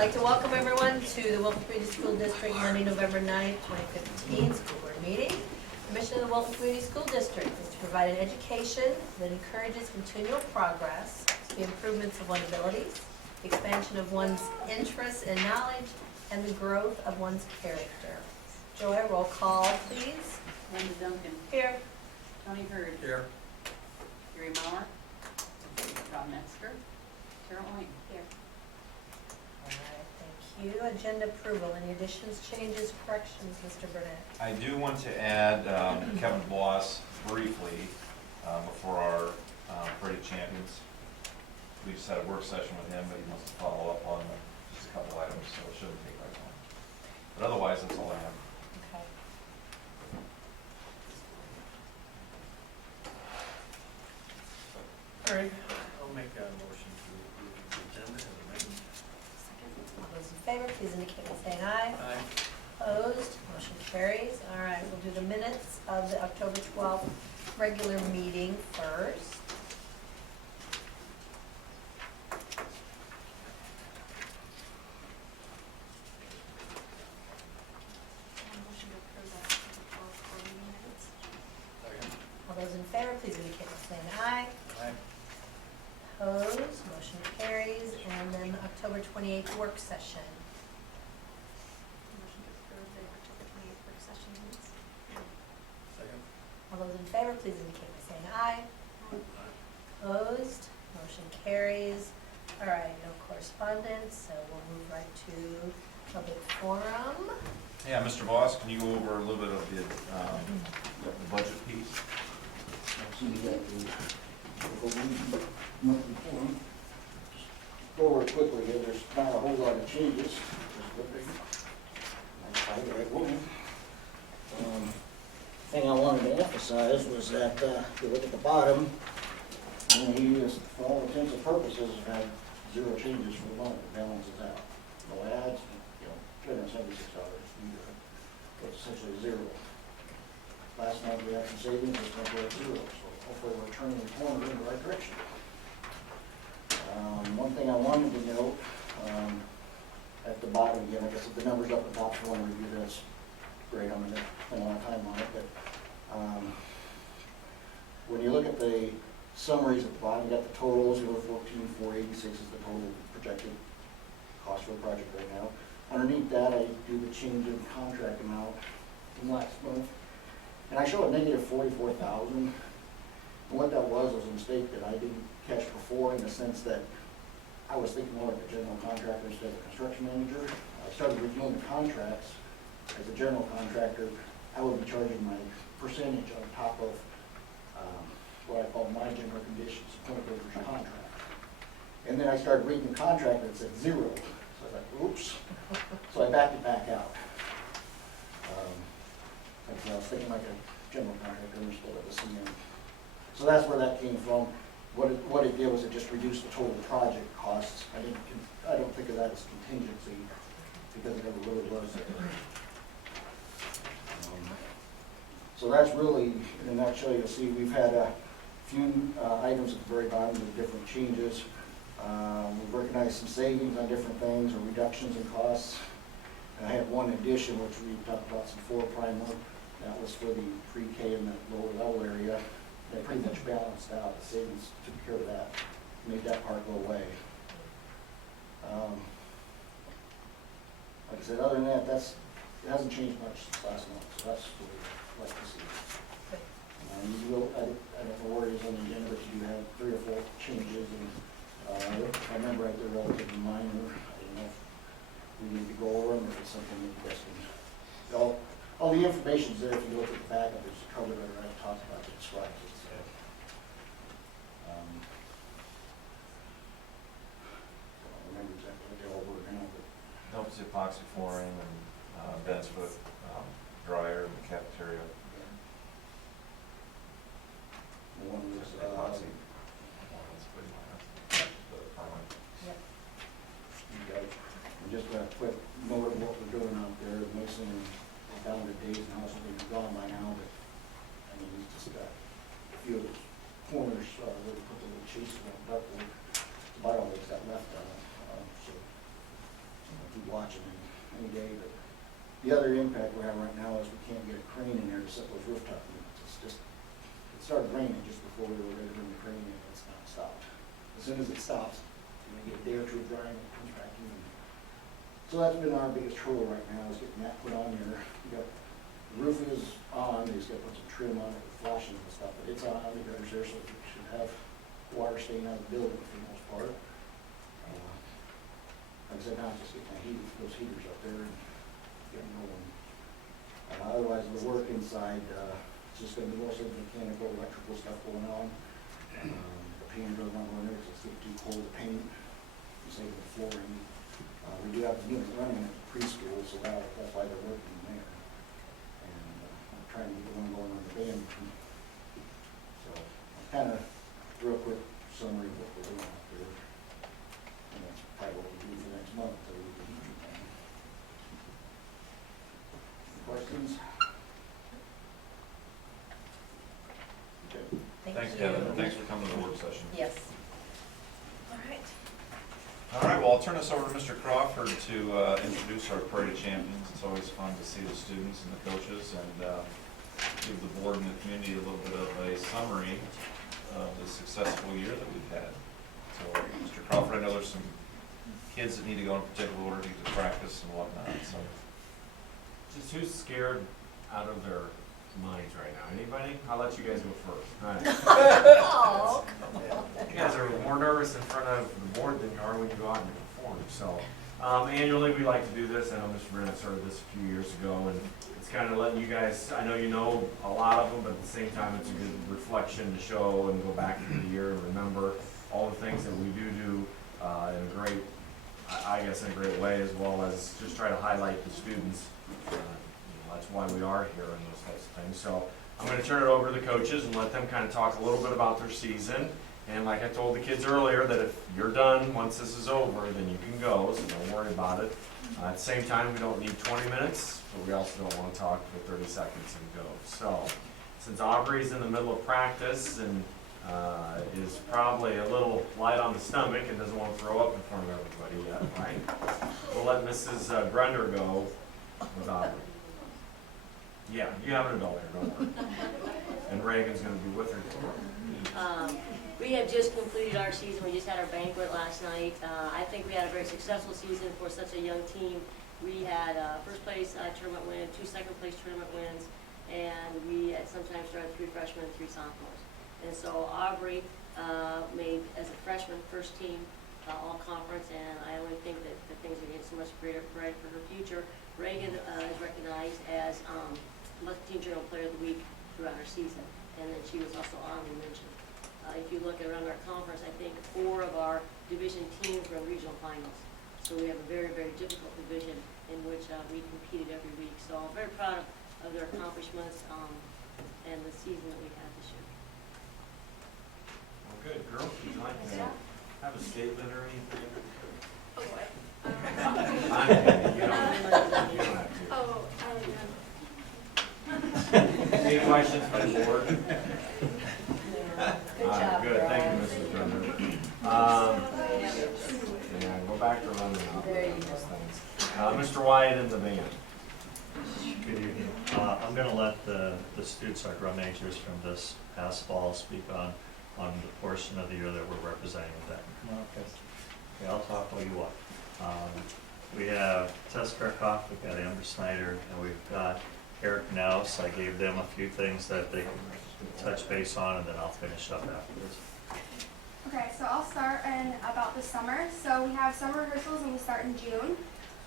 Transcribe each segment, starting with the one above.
like to welcome everyone to the Wilton School District Monday, November 9th, 2015 school board meeting. The mission of the Wilton Community School District is to provide an education that encourages continual progress, the improvements of one's abilities, the expansion of one's interests and knowledge, and the growth of one's character. Joy, roll call, please. Linda Duncan. Here. Tony Hurd. Here. Gary Mauer. Rob Metzger. Carol Wayne. Here. All right, thank you. Agenda approval. Any additions, changes, corrections, Mr. Burnett? I do want to add Kevin Bloss briefly before our Parade of Champions. We just had a work session with him, but he wants to follow up on just a couple items, so it shouldn't take very long. But otherwise, that's all I have. Okay. All right, I'll make a motion to approve the agenda as amended. All those in favor, please indicate by saying aye. Aye. Opposed, motion carries. All right, we'll do the minutes of the October 12th regular meeting first. Motion to approve the October 12th board meeting minutes. Second. All those in favor, please indicate by saying aye. Aye. Opposed, motion carries. And then the October 28th work session. Motion to approve the October 28th work session minutes. Second. All those in favor, please indicate by saying aye. Aye. Opposed, motion carries. All right, no correspondence, so we'll move right to public forum. Yeah, Mr. Voss, can you go over a little bit of the budget piece? Go over it quickly here, there's not a whole lot of changes. Thing I wanted to emphasize was that if you look at the bottom, he is, for all intents and purposes, have had zero changes for the month, it balances out. No ads, $276 either. It's essentially zero. Last month we had some savings, this month we're at zero, so hopefully we're turning the corner in the right direction. One thing I wanted to note, at the bottom again, I guess if the numbers up at the top, if you want to review this, great, I'm going to spend a lot of time on it, but when you look at the summaries at the bottom, you got the totals, you know, 14,486 is the total projected cost for the project right now. Underneath that, I do the change in contract amount from last month, and I show a negative 44,000. And what that was a mistake that I didn't catch before, in the sense that I was thinking more like a general contractor instead of a construction manager. I started reviewing the contracts. As a general contractor, I would be charging my percentage on top of what I call my general conditions, point over contract. And then I started reading the contract and it said zero. So I was like, oops. So I backed it back out. I was thinking like a general contractor instead of a CM. So that's where that came from. What it did was it just reduced the total project costs. I don't think of that as contingency because it never really was there. So that's really, in a nutshell, you'll see we've had a few items at the very bottom with different changes. We've recognized some savings on different things or reductions in costs. And I have one addition, which we talked about, some floor primer. That was for the pre-K and the lower level area. They pretty much balanced out. The savings took care of that, made that part go away. Like I said, other than that, it hasn't changed much since last month, so that's what we'd like to see. I don't know where it is on the agenda, but you do have 3 or 4 changes, and if I remember right, they're relatively minor. I don't know if we need to go over them, or if it's something that you guys can. All the information's there. If you look at the back of it, it's covered right. I talked about it, describes it. So. I don't remember exactly what they all were now, but Helps the epoxy flooring and beds for the dryer in the cafeteria. the one was Just the epoxy. That's pretty minor. The primer. and just a quick note of what we're doing out there. Mason down to days and houses will be gone by now, but I mean, he's just got a few of those corners where we put the little chases on ductwork. About all that's got left on it. So watching any day, but the other impact we're having right now is we can't get a crane in there to set those rooftop units. It's just, it started raining just before we were ready to bring the crane in, it's not stopped. As soon as it stops, we get a day or two of drying, it comes back in. So that's been our biggest trouble right now, is getting that put on there. We got, the roof is on, they just gotta put some trim on it with flashings and stuff, but it's on, the gutters there, so we should have water staying out of the building for the most part. Like I said, now I'm just getting my those heaters up there and getting going. Otherwise, the work inside, it's just gonna be mostly mechanical, electrical stuff going on. The paint doesn't want to run there because it's getting too cold to paint. Save the flooring. We do have the unit running at the preschool, so that's why they're working there. And I'm trying to get the one going on the band. So, kind of real quick summary of what we're doing out there. And that's probably what we'll do for next month until we get the heater thing. Questions? Okay. Thanks, Kevin, and thanks for coming to the work session. Yes. All right. All right, well, I'll turn this over to Mr. Crawford to introduce our parade of champions. It's always fun to see the students and the coaches and give the board and the community a little bit of a summary of the successful year that we've had. So, Mr. Crawford, I know there's some kids that need to go in particular order to get to practice and whatnot, so. Just who's scared out of their minds right now? Anybody? I'll let you guys go first. All right. Oh, You guys are more nervous in front of the board than you are when you go out and perform. So annually we like to do this. I know Mr. Brennan started this a few years ago, and it's kind of letting you guys, I know you know a lot of them, but at the same time it's a good reflection to show and go back through the year and remember all the things that we do in a great, I guess in a great way, as well as just try to highlight the students. That's why we are here and those types of things. So I'm going to turn it over to the coaches and let them kind of talk a little bit about their season. And like I told the kids earlier, that if you're done, once this is over, then you can go, so don't worry about it. At the same time, we don't need 20 minutes, but we also don't want to talk for 30 seconds and go. So since Aubrey's in the middle of practice and is probably a little light on the stomach and doesn't want to throw up in front of everybody yet, right? We'll let Mrs. Grunder go with Aubrey. Yeah, you have an adult here, don't worry. And Reagan's going to be with her. We have just completed our season. We just had our banquet last night. I think we had a very successful season for such a young team. We had first place tournament win, 2 second place tournament wins, and we at sometimes started 3 freshmen and 3 sophomores. And so Aubrey made, as a freshman, first team all conference, and I only think that things are getting so much brighter for her future. Reagan is recognized as Teen Journal Player of the Week throughout our season, and then she was also honorably mentioned. If you look around our conference, I think 4 of our division teams were in regional finals. So we have a very, very difficult division in which we competed every week. So I'm very proud of their accomplishments and the season that we had this year. Well, good, girl. Would you like to have a statement or anything? Oh, what? I'm kidding. You don't have to. Oh, Any questions by the board? good job, Good, thank you, girls. Mrs. Grunder. Yeah, go back to running out. There you go. Those things. Mr. Wyatt in the band. Good evening. I'm going to let the students, our drum majors from this past fall, speak on the portion of the year that we're representing with that. Come on up, guys. Okay, I'll talk while you walk. We have Tess Kirchhoff, we've got Amber Snyder, and we've got Eric Naus. I gave them a few things that they can touch base on, and then I'll finish up afterwards. okay, so I'll start about the summer. So we have summer rehearsals and we start in June.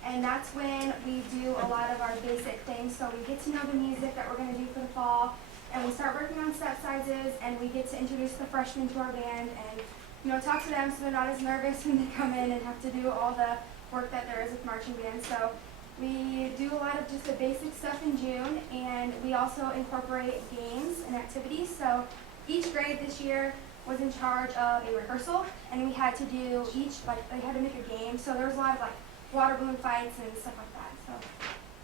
And that's when we do a lot of our basic things. So we get to know the music that we're going to do for the fall, and we start working on step sizes, and we get to introduce the freshmen to our band and, you know, talk to them so they're not as nervous when they come in and have to do all the work that there is with marching band. So we do a lot of just the basic stuff in June, and we also incorporate games and activities. So each grade this year was in charge of a rehearsal, and we had to do they had to make a game. So there was a lot of water balloon fights and stuff like that. So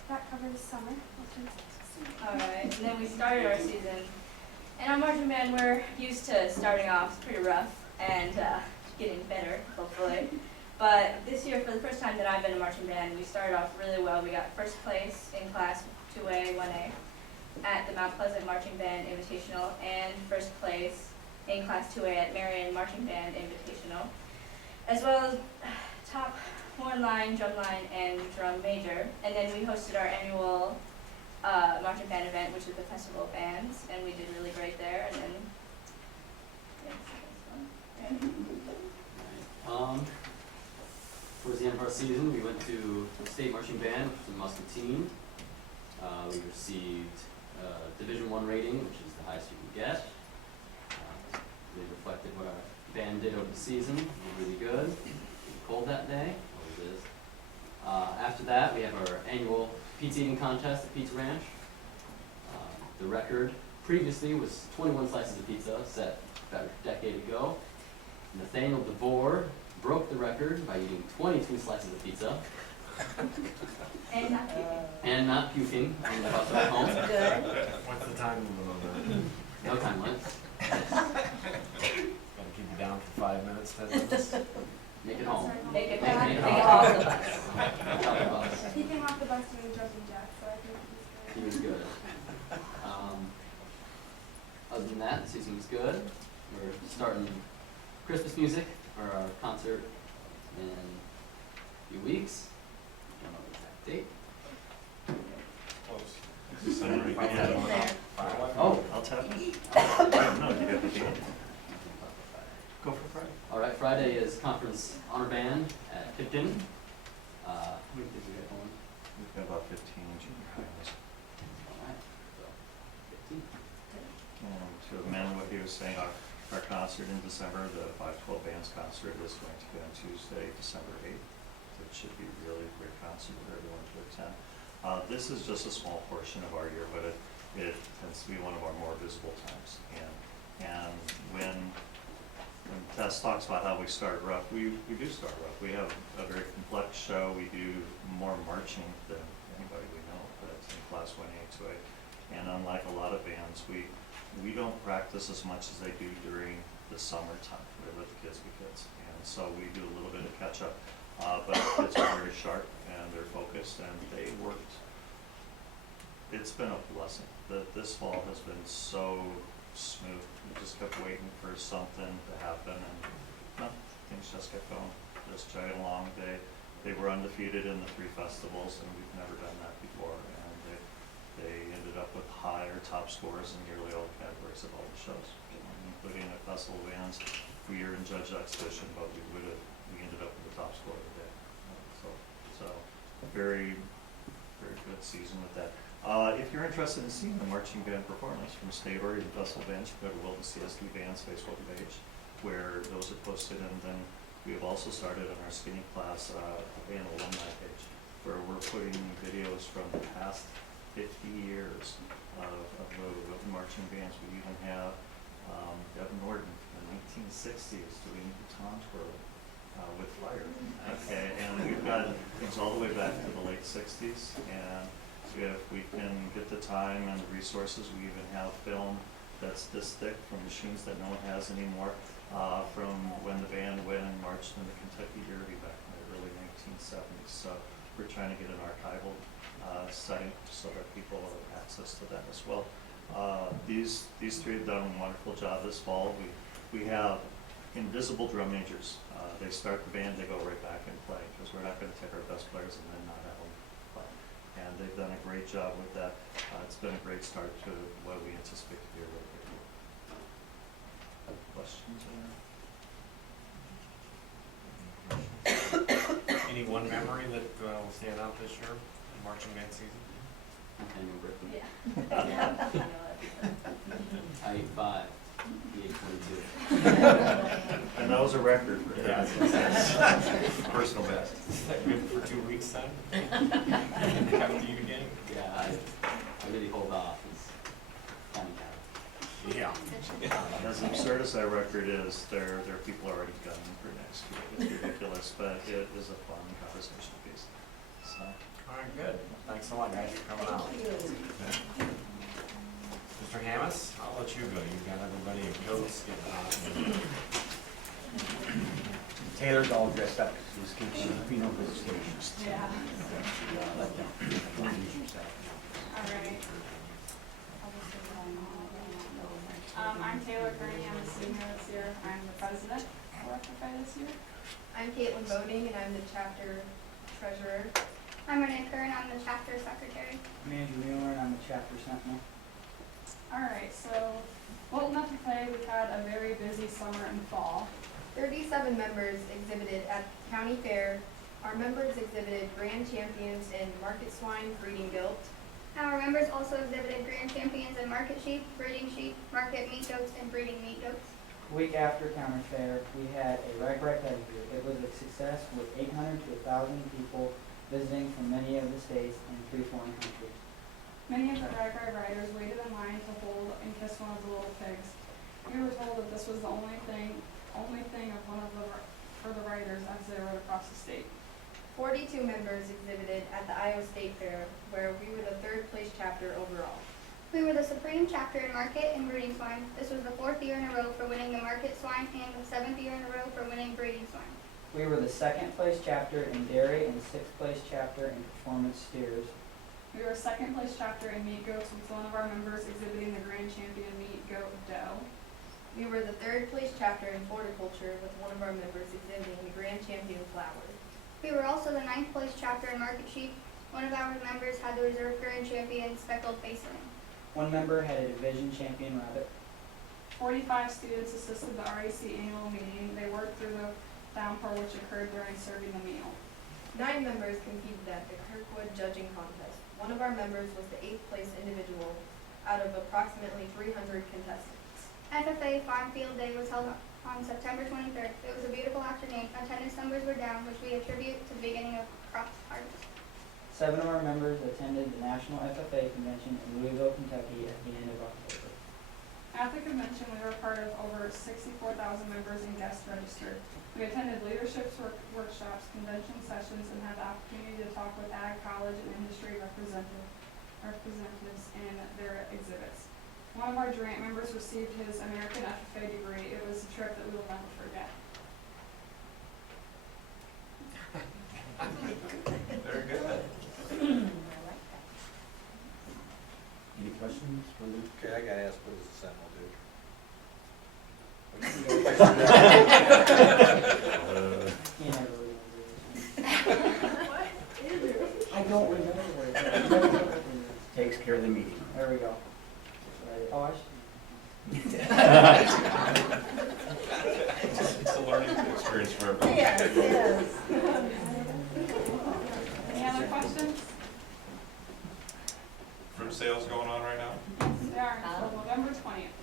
that covers summer. Alright, and then we started our season. And on marching band, we're used to starting off pretty rough and getting better, hopefully. But this year, for the first time that I've been in marching band, we started off really well. We got first place in class 2A, 1A at the Mount Pleasant Marching Band Invitational, and first place in class 2A at Marion Marching Band Invitational, as well as top horn line, drum line, and drum major. And then we hosted our annual marching band event, which is the Festival of Bands, and we did really great there. And then, yeah, so that's fun. Towards the end of our season, we went to the state marching band, which was a Muscatine. We received Division I rating, which is the highest you can get. They reflected what our band did over the season. It was really good. It was cold that day, always is. After that, we have our annual pizza eating contest at Pizza Ranch. The record previously was 21 slices of pizza, set about a decade ago. Nathaniel DeVore broke the record by eating 22 slices of pizza. And not puking. And not puking on the bus ride home. Good. What's the time limit on No time limit. that? Gotta keep you down for 5 minutes, 10 minutes? Make it home. Make it Make fun. it Take it home. off the bus. Top of us. He came off the bus doing jumping jacks, so I think He he's was good. good. Other than that, the season was good. We're starting Christmas music for our concert in a few weeks. Don't know the exact date. Close. December Right in there. Oh, I'll tap it. No, you got the date. Go for Friday. all right. Friday is conference honor band at Tipton. How many kids we got going? We've got about 15 junior highs. All right. So, 15. And to amend what he was saying, our concert in December, the 512 Bands concert, is going to be on Tuesday, December 8th. It should be really a great concert for everyone to attend. This is just a small portion of our year, but it tends to be one of our more visible times. And when Tess talks about how we start rough, we do start rough. We have a very complex show. We do more marching than anybody we know that's in class 1A, 2A. And unlike a lot of bands, we don't practice as much as they do during the summertime. We let the kids be kids. And so we do a little bit of catch up. But the kids are very sharp and they're focused and they worked. It's been a blessing. This fall has been so smooth. We just kept waiting for something to happen and no, things just kept going. Just chugging along. They were undefeated in the 3 festivals and we've never done that before. And they ended up with higher top scores in nearly all the categories of all the shows, including at Festival of Bands. We are in judge exhibition, but we ended up with the top score of the day. So very, very good season with that. If you're interested in seeing the marching band performance from state or even festival bands, you can go to Wilton CSD Band's Facebook page, where those are posted, and then we have also started on our skinny class band alumni page, where we're putting videos from the past 50 years of the marching bands. We even have Devin Norton in the 1960s doing baton twirling with fire. Okay, and we've got things all the way back to the late 60s, and if we can get the time and the resources, we even have film that's this thick from machines that no one has anymore, from when the band went and marched in the Kentucky Derby back in the early 1970s. So we're trying to get an archival setting so that people have access to that as well. These 3 have done a wonderful job this fall. We have invisible drum majors. They start the band, they go right back and play, because we're not going to take our best players and then not have them play. And they've done a great job with that. It's been a great start to what we anticipate to be a really great year. Questions? Any one memory that will stand out this year in marching band season? And we're Britain. Yeah. I ate 5. He ate 22. And that was a record. Yeah. Personal best. Is that good for 2 weeks then? Have to eat again? Yeah, I really hold off. It's kind of Yeah. As absurd as that record is, there are people already gunning for next year. It's ridiculous, but it is a fun conversation piece. So. All right, good. Thanks a lot, guys, for coming out. Mr. Hammis, I'll let you go. You've got everybody in coats getting out. Taylor's all dressed up, because he's female visitation. Yeah. Let them introduce yourself. All right. I'm Taylor Kearney, I'm a senior this year. I'm the president for FFA this year. I'm Caitlin Boating, and I'm the chapter treasurer. I'm Renee Kern, I'm the chapter secretary. I'm Andrew Mueller, and I'm the chapter sentinel. All right, so Wilton FFA, we've had a very busy summer and fall. 37 members exhibited at the county fair. Our members exhibited grand champions in market swine, breeding gilt. Our members also exhibited grand champions in market sheep, market meat goats, and breeding meat goats. Week after county fair, we had a rag pedigree. It was a success with 800 to 1,000 people visiting from many of the states and 3 foreign countries. Many of the ragtag riders waited in line to hold and kiss one of the little pigs. We were told that this was the only thing of one of the for the riders as they rode across the state. 42 members exhibited at the Iowa State Fair, where we were the 3rd place chapter overall. We were the supreme chapter in market and breeding swine. This was the 4th year in a row for winning the market swine and the 7th year in a row for winning breeding swine. We were the 2nd place chapter in dairy and 6th place chapter in performance steers. We were 2nd place chapter in meat goats with one of our members exhibiting the grand champion meat goat doe. We were the 3rd place chapter in horticulture, with one of our members exhibiting the grand champion flower. We were also the 9th place chapter in market sheep. One of our members had the reserve grand champion speckled facing. One member had a division champion rabbit. 45 students assisted the REC annual meeting. They worked through the downpour which occurred during serving the meal. 9 members competed at the Kirkwood judging contest. One of our members was the 8th place individual out of approximately 300 contestants. FFA Farm Field Day was held on September 23rd. It was a beautiful afternoon. Attendance numbers were down, which we attribute to the beginning of crop harvest. 7 of our members attended the National FFA Convention in Louisville, Kentucky at the end of October. At the convention, we were part of over 64,000 members and guests registered. We attended leadership workshops, convention sessions, and had the opportunity to talk with ag, college, and industry representatives in their exhibits. One of our Durant members received his American FFA degree. It was a trip that we will never forget. Very good. Any questions for Luke? Okay, I gotta ask, what does the sentinel do? He never remembers. I don't remember what it is. Takes care of the meeting. There we go. Oh, I should. It's a learning experience for everyone. Yes, yes. Any other questions? Fruit sales going on right now? They are until November 20th.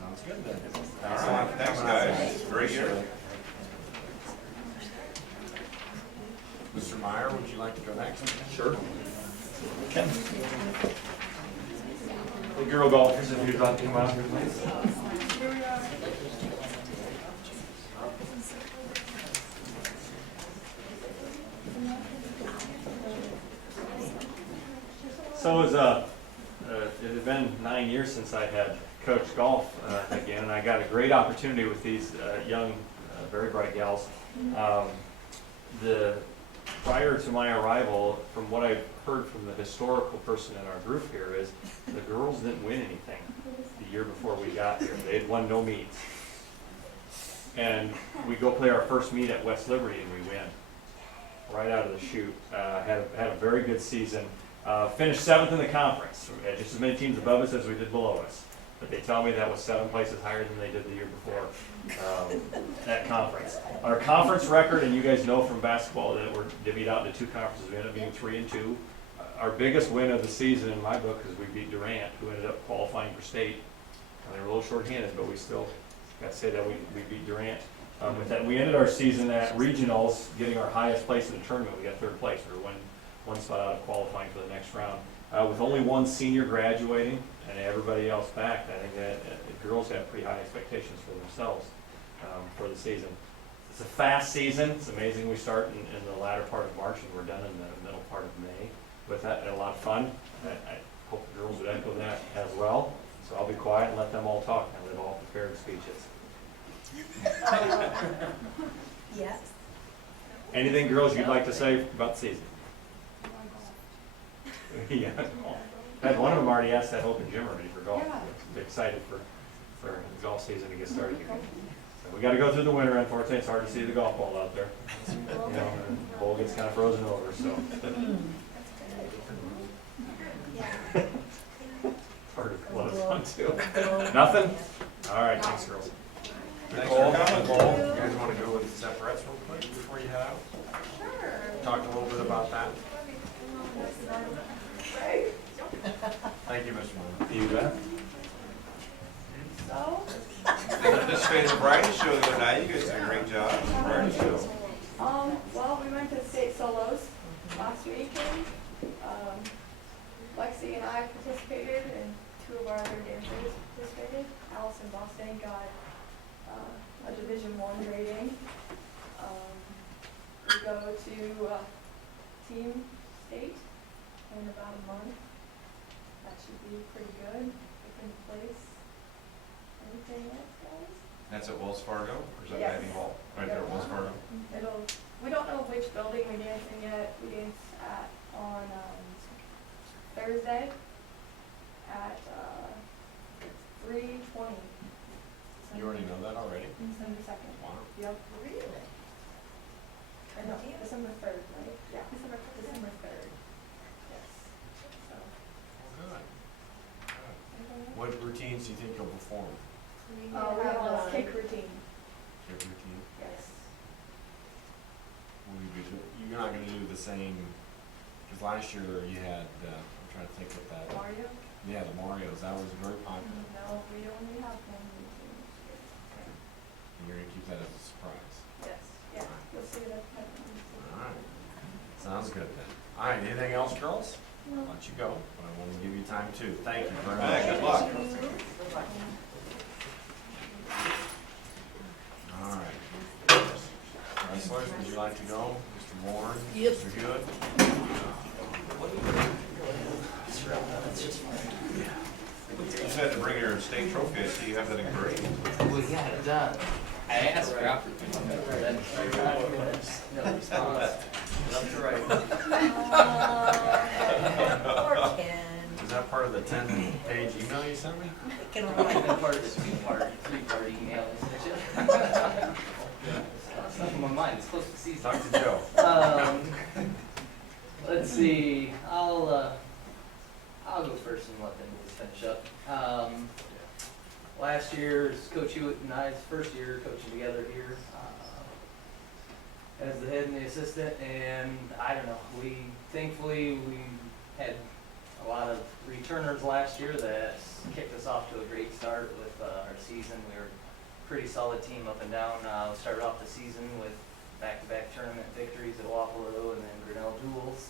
Sounds good then. All right, thanks, guys. Great year. Mr. Meyer, would you like to go next? Sure. The girl golfers, if you'd like to come out here, please. So it had been 9 years since I had coached golf again, and I got a great opportunity with these young, very bright gals. Prior to my arrival, from what I've heard from the historical person in our group here, is the girls didn't win anything the year before we got here. They had won no meets. And we go play our first meet at West Liberty and we win right out of the chute. Had a very good season. Finished 7th in the conference. We had just as many teams above us as we did below us. But they tell me that was 7 places higher than they did the year before that conference. Our conference record, and you guys know from basketball that we're divvied out into 2 conferences. We ended up being 3-2. Our biggest win of the season in my book is we beat Durant, who ended up qualifying for state. They were a little short-handed, but we still got to say that we beat Durant. With that, we ended our season at regionals, getting our highest place in the tournament. We got 3rd place. We were one spot out of qualifying for the next round. With only 1 senior graduating and everybody else back, I think that the girls have pretty high expectations for themselves for the season. It's a fast season. It's amazing. We start in the latter part of March and we're done in the middle part of May. With that, a lot of fun. I hope the girls would echo that as well. So I'll be quiet and let them all talk. Now they've all prepared speeches. Yes. Anything, girls, you'd like to say about the season? Yeah. Had one of them already asked that open gym already for golf. They're excited for the golf season to get started again. So we gotta go through the winter, unfortunately, it's hard to see the golf ball out there. You know, and the bowl gets kinda frozen over, so. Part of what it's on too. Nothing? All right, thanks, girls. Nicole, Nicole, you guys wanna go with separates real quick before you head out? Sure. Talk a little bit about that. Thank you, Mr. Moore. You bet. So, Participated in the variety show the other night, you guys did a great job, variety show. well, we went to state solos last weekend. Lexi and I participated, and two of our other dancers participated. Allison Boston got a Division I rating. We go to team state in about a month. That should be pretty good. Second place. Anything else, guys? That's at Wells Fargo, or is that Yes. Ivy Hall? Right there at Wells Fargo? We don't know which building we dance in yet. We dance on Thursday at 3:20. You already know that already? December 2nd. Wow. Yep. Really? I know, December 3rd, right? Yeah, December 3rd. Yes. So, Well, good. Good. anything else? What routines do you think you'll perform? We have a kick routine. Your routine? Yes. Will you do, you're not gonna do the same, because last year you had, I'm trying to think what that. Mario? Yeah, the Marios, that was very popular. No, we only have one routine. And you're gonna keep that as a surprise. Yes, yeah, you'll see that. All right. Sounds good then. All right, anything else, girls? I'll let you go, but I want to give you time too. Thank you very much. Good luck. All right. Wrestlers, would you like to go? Mr. Warren? Yep. Mr. Good? You just had to bring your state trophy, I see you have that engraved. Well, yeah, I asked for after. No response. Left to right. Poor Ken. Is that part of the 10-page email you sent me? It can Part only. of the three-part email. It's not on my mind, it's close to season. Talk to Joe. Let's see, I'll go first and let them just finish up. Last year, Coach Hewitt and I's first year coaching together here, as the head and the assistant, and I don't know, thankfully, we had a lot of returners last year that kicked us off to a great start with our season. We were a pretty solid team up and down. We started off the season with back-to-back tournament victories at Wapello and then Grinnell duels.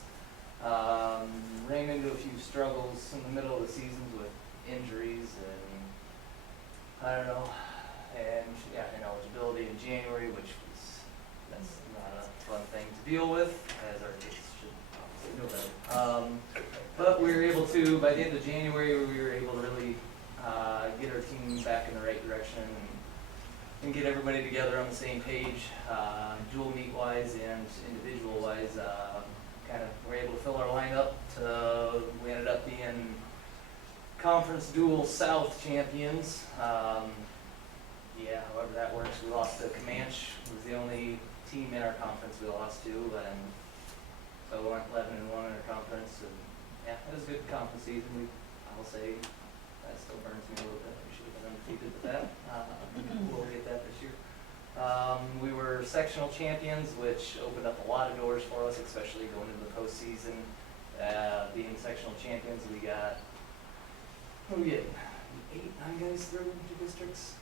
Ran into a few struggles in the middle of the season with injuries and I don't know, and ineligibility in January, that's not a fun thing to deal with, as our kids should obviously know better. But we were able to, by the end of January, we were able to really get our team back in the right direction and get everybody together on the same page, dual meet wise and individual wise. Kind of were able to fill our lineup. We ended up being Conference Dual South champions. However that works. We lost to Comanche. It was the only team in our conference we lost to, and so we went 11-1 in our conference. And yeah, it was a good conference season. I'll say that still burns me a little bit. We should have been undefeated with that. We'll get that this year. We were sectional champions, which opened up a lot of doors for us, especially going into the postseason. Being sectional champions, we got, what do we get, 8, 9 guys through the districts?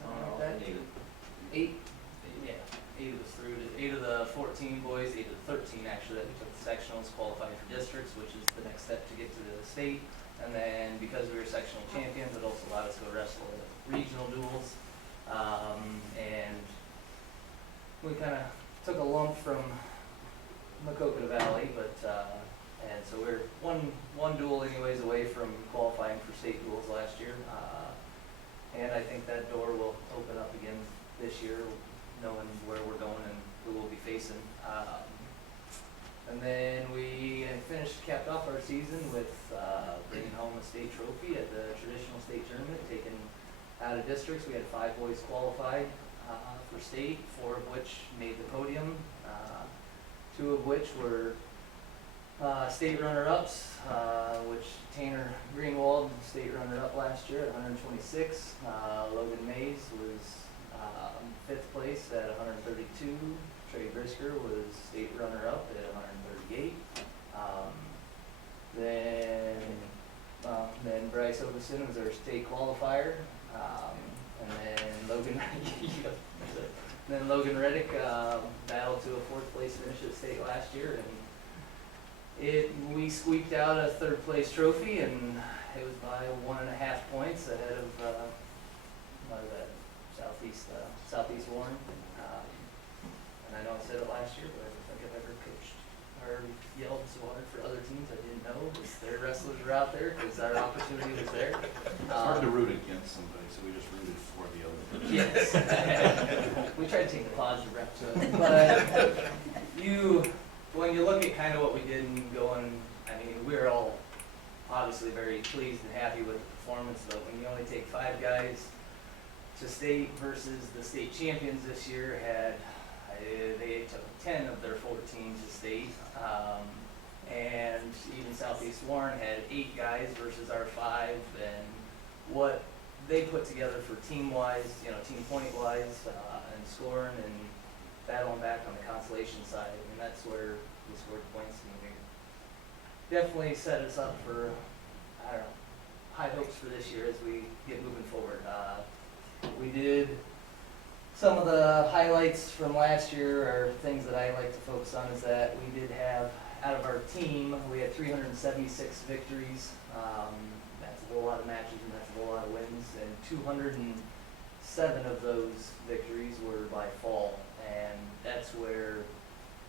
Something like that? 8, yeah, 8 of us through. 8 of the 14 boys, 8 of the 13 actually that we took the sectionals qualified for districts, which is the next step to get to the state. And then because we were sectional champions, it also allowed us to go wrestle at regional duels. And we kind of took a lump from Maquoketa Valley, but and so we're one duel anyways away from qualifying for state duels last year. And I think that door will open up again this year, knowing where we're going and who we'll be facing. And then we capped off our season with bringing home a state trophy at the traditional state tournament, taken out of districts. We had 5 boys qualified for state, 4 of which made the podium, 2 of which were state runner-ups, which Tanner Greenwald, state runner-up last year at 126. Logan Mays was 5th place at 132. Trey Brisker was state runner-up at 138. Then Bryce Ogeson was our state qualifier. And then Logan Reddick battled to a 4th place finish at state last year, and we squeaked out a 3rd place trophy, and it was by 1.5 points ahead of Southeast Warren. And I know I said it last year, but I don't think I've ever coached or yelled so hard for other teams I didn't know, because their wrestlers were out there, because our opportunity was there. It's hard to root against somebody, so we just rooted for the other. Yes. We tried to take the positive rep to it, but when you look at kind of what we did and going, I mean, we're all obviously very pleased and happy with the performance, but when you only take 5 guys to state versus the state champions this year they took 10 of their 14 to state, and even Southeast Warren had 8 guys versus our 5, and what they put together for team-wise, team point-wise, and scoring and battling back on the consolation side. I mean, that's where we scored points, and we definitely set us up for, high hopes for this year as we get moving forward. We did some of the highlights from last year, or things that I like to focus on, is that we did have, out of our team, we had 376 victories. That's a whole lot of matches, and that's a whole lot of wins, and 207 of those victories were by fall, and that's where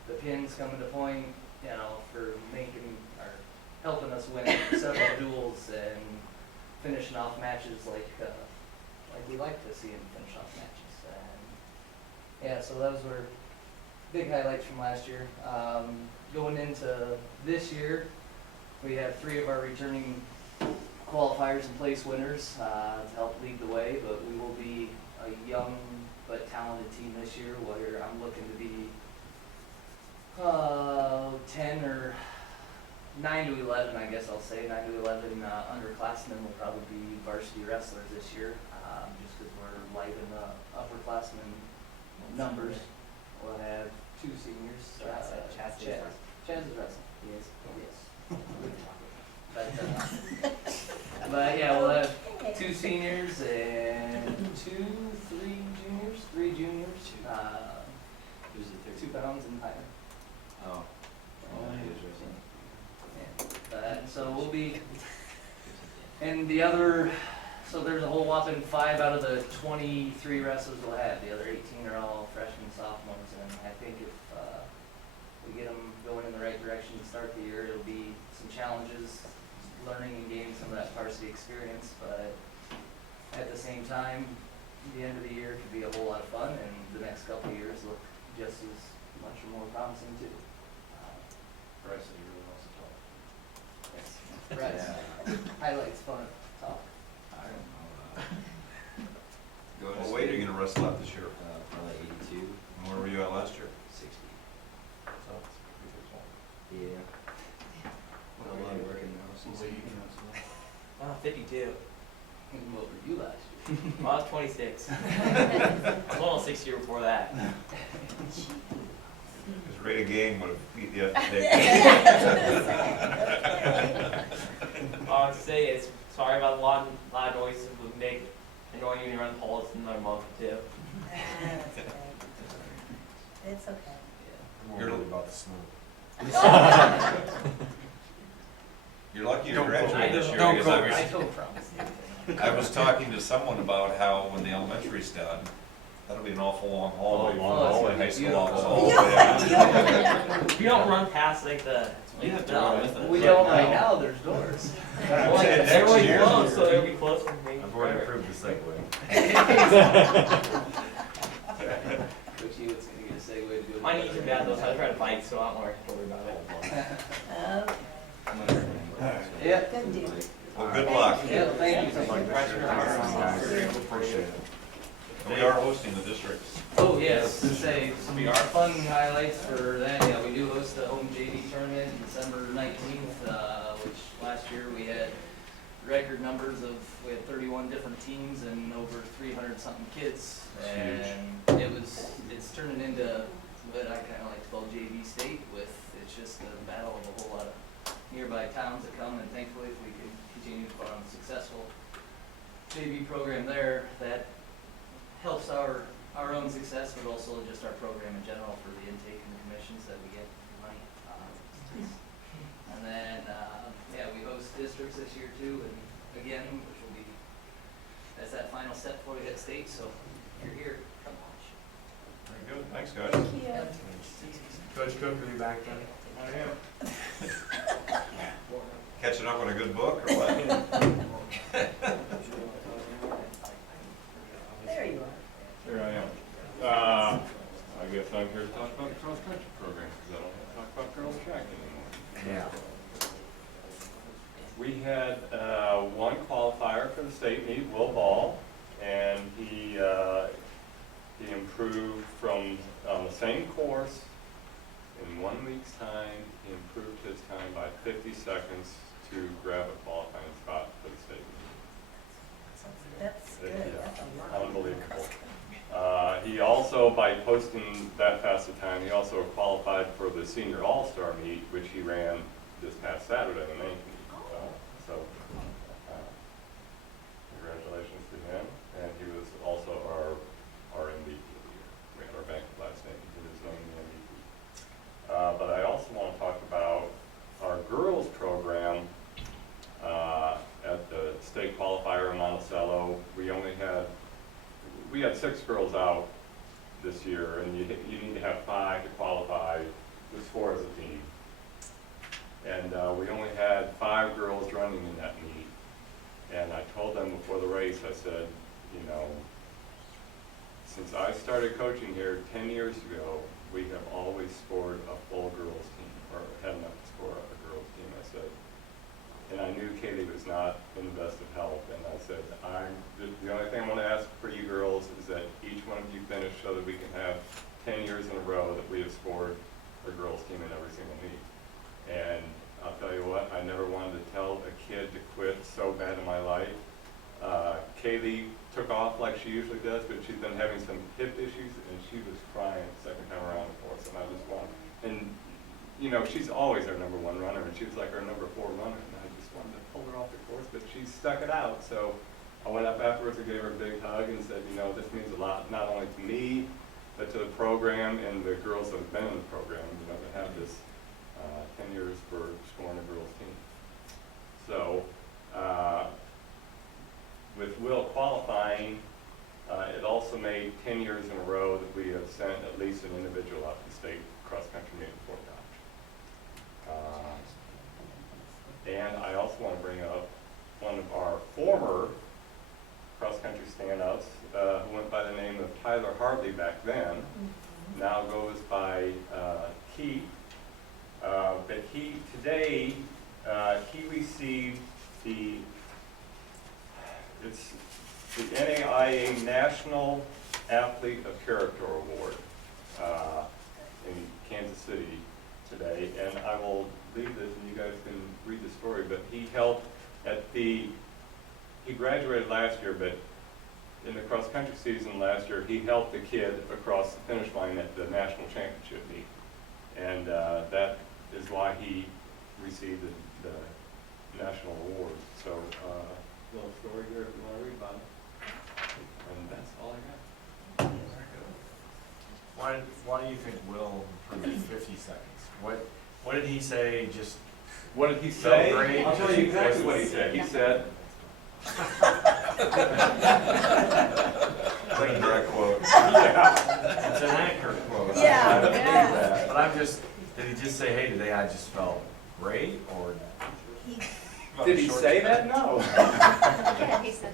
the pins come into point, for helping us win several duels and finishing off matches like we like to see them finish off matches. And yeah, so those were big highlights from last year. Going into this year, we have 3 of our returning qualifiers and place winners to help lead the way, but we will be a young but talented team this year, where I'm looking to be 10 or 9 to 11, I guess I'll say. 9 to 11 underclassmen will probably be varsity wrestlers this year, just because we're light in the upperclassmen numbers. We'll have 2 seniors. Chaz is wrestling. He is. Yes. But yeah, we'll have 2 seniors and 3 juniors. 3 juniors. Who's the 2 pounds and higher. Oh. So we'll be, and so there's a whole whopping 5 out of the 23 wrestlers we'll have. The other 18 are all freshmen, sophomores, and I think if we get them going in the right direction to start the year, it'll be some challenges, learning and gaining some of that varsity experience, but at the same time, the end of the year could be a whole lot of fun, and the next couple of years look just as much or more promising too. Bryce said he really wants to talk. Yes, Bryce. Highlights, fun, talk. I don't know. What weight are you gonna wrestle out this year? Probably 82. And where were you at last year? 60. So, it's a pretty good one. Yeah. A lot of working now since. 52. And what were you last year? Well, I was 26. I was almost 6 years before that. Because Ray Gang would have beat you up today. All I have to say is, sorry about the loud noises we make, annoying you when you run poles in another month or 2. That's okay. It's okay. I'm worried about the snow. You're lucky you Don't graduated quote. this year. Don't because quote. I don't promise. I was talking to someone about how when the elementary's done, that'll be an awful long hallway. Oh, long hallway. High school office. We don't run past like the. You have to run with it. We don't right now, there's doors. Well, like, Next they're like year. close, so they'll be close from me. I'm board approved the segue. But you was gonna get a segue to do it. My knees are bad though, so I try to bike, so I'm not worried about it. Yeah. Good deal. Well, good luck. Yeah, thank you so much. Appreciate it. We are hosting the districts. Oh, yes, to say some fun highlights for that, yeah, we do host the home JV tournament December 19th, which last year we had record numbers of, we had 31 different teams and over 300 something kids. And it's turning into what I kind of like to call JV state with, it's just a battle of a whole lot of nearby towns that come, and thankfully if we can continue to put on a successful JV program there, that helps our own success, but also just our program in general for the intake and the commissions that we get money. And then, yeah, we host districts this year too, and again, which will be, that's that final step before we hit state, so if you're here, come watch. Very good, thanks, guys. Coach Cook, are you back then? I am. Catching up on a good book, or what? There you are. Here I am. I guess I'm here to talk about the cross-country program, because I don't want to talk about girls track anymore. Yeah. We had one qualifier for the state meet, Will Ball, and he improved from on the same course in 1 week's time. He improved his time by 50 seconds to grab a qualifying spot for the state meet. That's good. That's a lot. Unbelievable. He also, by posting that fast a time, he also qualified for the senior all-star meet, which he ran this past Saturday, the 19th. Congratulations to him, and he was also our MVP of the year. We had our banquet last night, he was named the MVP. But I also want to talk about our girls program at the state qualifier in Monticello. We had 6 girls out this year, and you need to have 5 to qualify. There's 4 as a team. And we only had 5 girls running in that meet. And I told them before the race, I said, you know, since I started coaching here 10 years ago, we have always scored a full girls team, or had enough to score a girls team, I said. And I knew Kaylee was not in the best of health, and I said, the only thing I want to ask for you girls is that each one of you finish so that we can have 10 years in a row that we have scored a girls team in every single meet. And I'll tell you what, I never wanted to tell a kid to quit so bad in my life. Kaylee took off like she usually does, but she's been having some hip issues, and she was crying the second time around for us, and I just wanted, and you know, she's always our #1 runner, and she was like our #4 runner, and I just wanted to pull her off the course, but she stuck it out. So I went up afterwards and gave her a big hug and said, you know, this means a lot, not only to me, but to the program and the girls that have been in the program, you know, to have this 10 years for scoring a girls team. So with Will qualifying, it also made 10 years in a row that we have sent at least an individual out to state cross-country meet in Fort Dodge. And I also want to bring up one of our former cross-country stand-ups, who went by the name of Tyler Hartley back then, now goes by Keith. But today, he received the NAIA National Athlete of Character Award in Kansas City today. And I will leave this and you guys can read the story, but he helped he graduated last year, but in the cross-country season last year, he helped the kid across the finish line at the national championship meet. And that is why he received the national award. So, little story here if you want to read about it. And that's all I got. Why do you think Will improved 50 seconds? What did he say? Just What did he so say? great? I'll tell you exactly what he said. He said, Like a direct quote. Yeah, it's an accurate quote. Yeah, I believe yeah. that. But did he just say, hey, today I just felt great, or? did he say that? No. Yeah, he said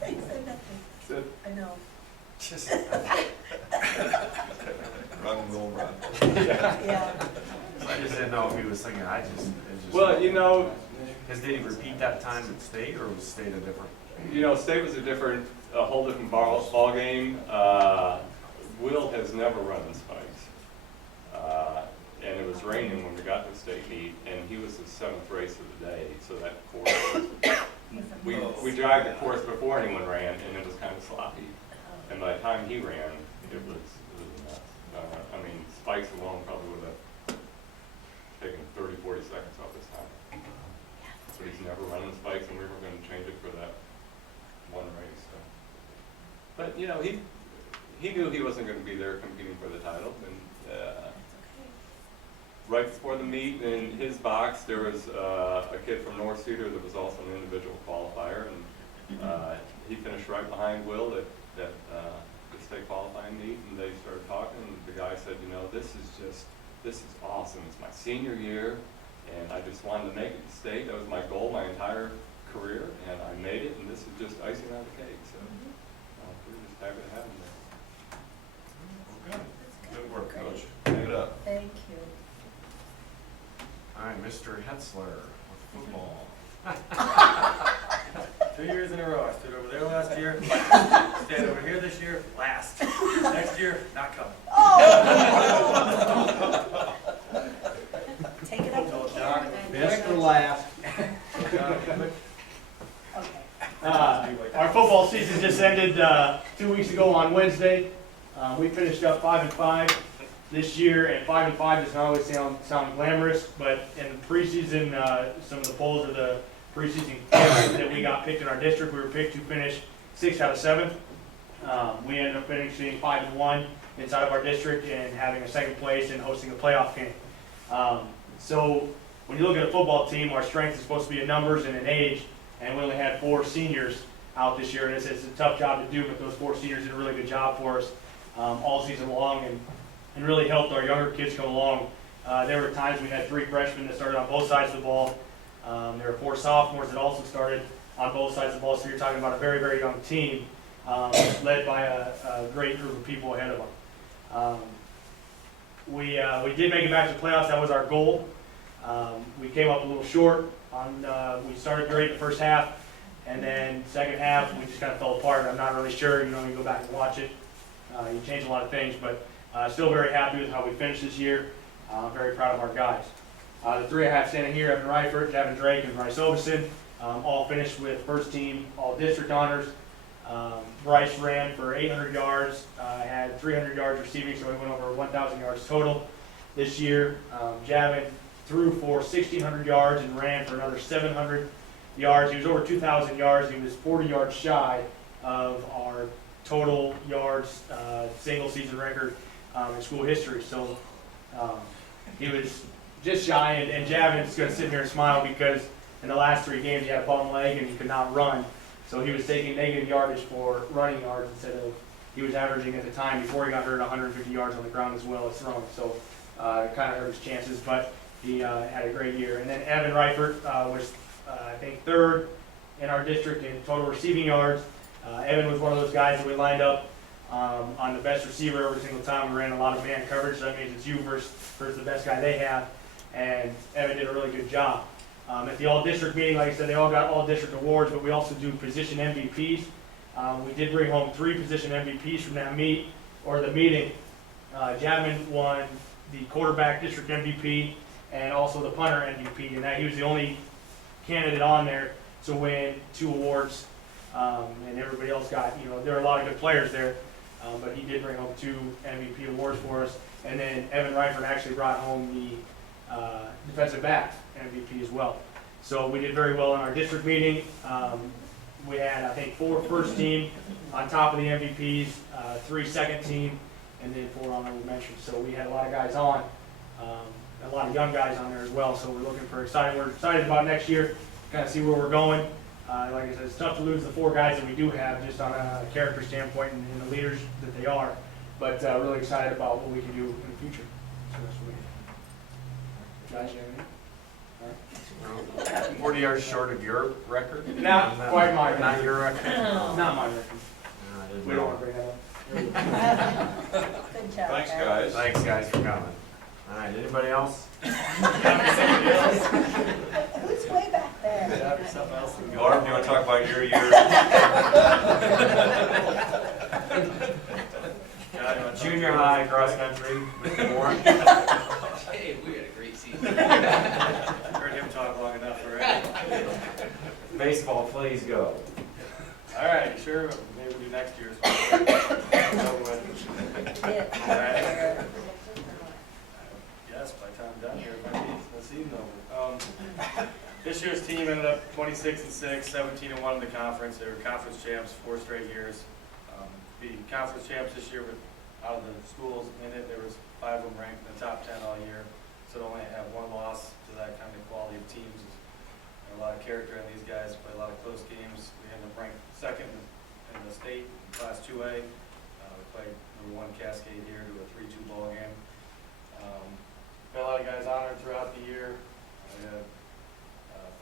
that. He said nothing. I know. Just. Run and roll, run. Yeah. I just didn't know if he was thinking, it just. Well, you know, Because did he repeat that time at state, or was state a different? state was a whole different ball game. Will has never run in spikes. And it was raining when we got to state meet, and he was the 7th race of the day, so that course was, we dragged the course before anyone ran, and it was kind of sloppy. And by the time he ran, it was a mess. I mean, spikes alone probably would have taken 30, 40 seconds off his time. But he's never run in spikes, and we were going to change it for that one race. So. But he knew he wasn't going to be there competing for the title, and right before the meet in his box, there was a kid from North Cedar that was also an individual qualifier, and he finished right behind Will at the state qualifying meet, and they started talking, and the guy said, this is awesome. It's my senior year, and I just wanted to make it to state. That was my goal my entire career, and I made it, and this is just icing on the cake. So we're just happy to have him there. Good. Good work, Coach. Keep it up. Thank you. All right, Mr. Hetzler with football. 2 years in a row. I stood over there last year, stand over here this year, last. Next year, not coming. Take it up. So John, Best for last. John, Okay. Our football season just ended 2 weeks ago on Wednesday. We finished up 5-5 this year, and 5-5 does not always sound glamorous, but in the preseason, some of the polls of the preseason games that we got picked in our district, we were picked to finish 6 out of 7. We ended up finishing 5-1 inside of our district and having a second place and hosting a playoff game. So when you look at a football team, our strength is supposed to be in numbers and in age, and we only had 4 seniors out this year, and it's a tough job to do, but those 4 seniors did a really good job for us all season long, and really helped our younger kids come along. There were times we had 3 freshmen that started on both sides of the ball. There were 4 sophomores that also started on both sides of the ball, so you're talking about a very, very young team led by a great group of people ahead of them. We did make it back to the playoffs. That was our goal. We came up a little short. We started great in the first half, and then second half we just kind of fell apart. I'm not really sure. You go back and watch it. You change a lot of things, but still very happy with how we finished this year. Very proud of our guys. The 3 I have standing here, Evan Reifert, Devin Drake, and Bryce Oveson, all finished with first team all-district honors. Bryce ran for 800 yards, had 300 yards receiving, so he went over 1,000 yards total this year. Javin threw for 1,600 yards and ran for another 700 yards. He was over 2,000 yards. He was 40 yards shy of our total yards single season record in school history. So he was just shy, and Javin's going to sit here and smile because in the last 3 games he had a bum leg and he could not run. So he was taking negative yardage for running yards instead of, he was averaging at the time before he got hurt 150 yards on the ground as well as throwing. So it kind of hurt his chances, but he had a great year. And then Evan Reifert was, I think, 3rd in our district in total receiving yards. Evan was one of those guys that we lined up on the best receiver every single time. We ran a lot of man coverage, so that means it's you versus the best guy they have. And Evan did a really good job. At the all-district meeting, like I said, they all got all-district awards, but we also do position MVPs. We did bring home 3 position MVPs from that meeting. Javin won the quarterback district MVP and also the punter MVP, and that he was the only candidate on there to win 2 awards. And everybody else got, there were a lot of good players there, but he did bring home 2 MVP awards for us. And then Evan Reifert actually brought home the defensive back MVP as well. So we did very well in our district meeting. We had, I think, 4 first team on top of the MVPs, 3 second team, and then 4 honorable mentions. So we had a lot of guys on, a lot of young guys on there as well. So we're looking for exciting. We're excited about next year, kind of see where we're going. Like I said, it's tough to lose the 4 guys that we do have just on a character standpoint and the leaders that they are. But really excited about what we can do in the future. So that's what we do. Guys, you have anything? All right. Where do yards short of your record? Not quite my Not record. your record? Not my record. No, I didn't We know. don't want to bring that up. Good job. Thanks, Eric. guys. Thanks, guys, for coming. All right, anybody else? Who's way back there? Something else. Barb, you wanna talk about your year? Junior high cross country, Mr. Warren. Hey, we had a great season. Heard him talk long enough already. Baseball, please go. All right, sure, maybe we'll do next year's. Yeah. Yes, by the time I'm done here, it might be the season over. This year's team ended up 26-6, 17-1 in the conference. They were conference champs 4 straight years. The conference champs this year, with out of the schools in it, there was 5 of them ranked in the top 10 all year. So to only have 1 loss to that kind of quality of teams is a lot of character in these guys. Play a lot of close games. We ended up ranked 2nd in the state in Class 2A. We played number 1 Cascade here to a 3-2 ball game. Got a lot of guys honored throughout the year. We had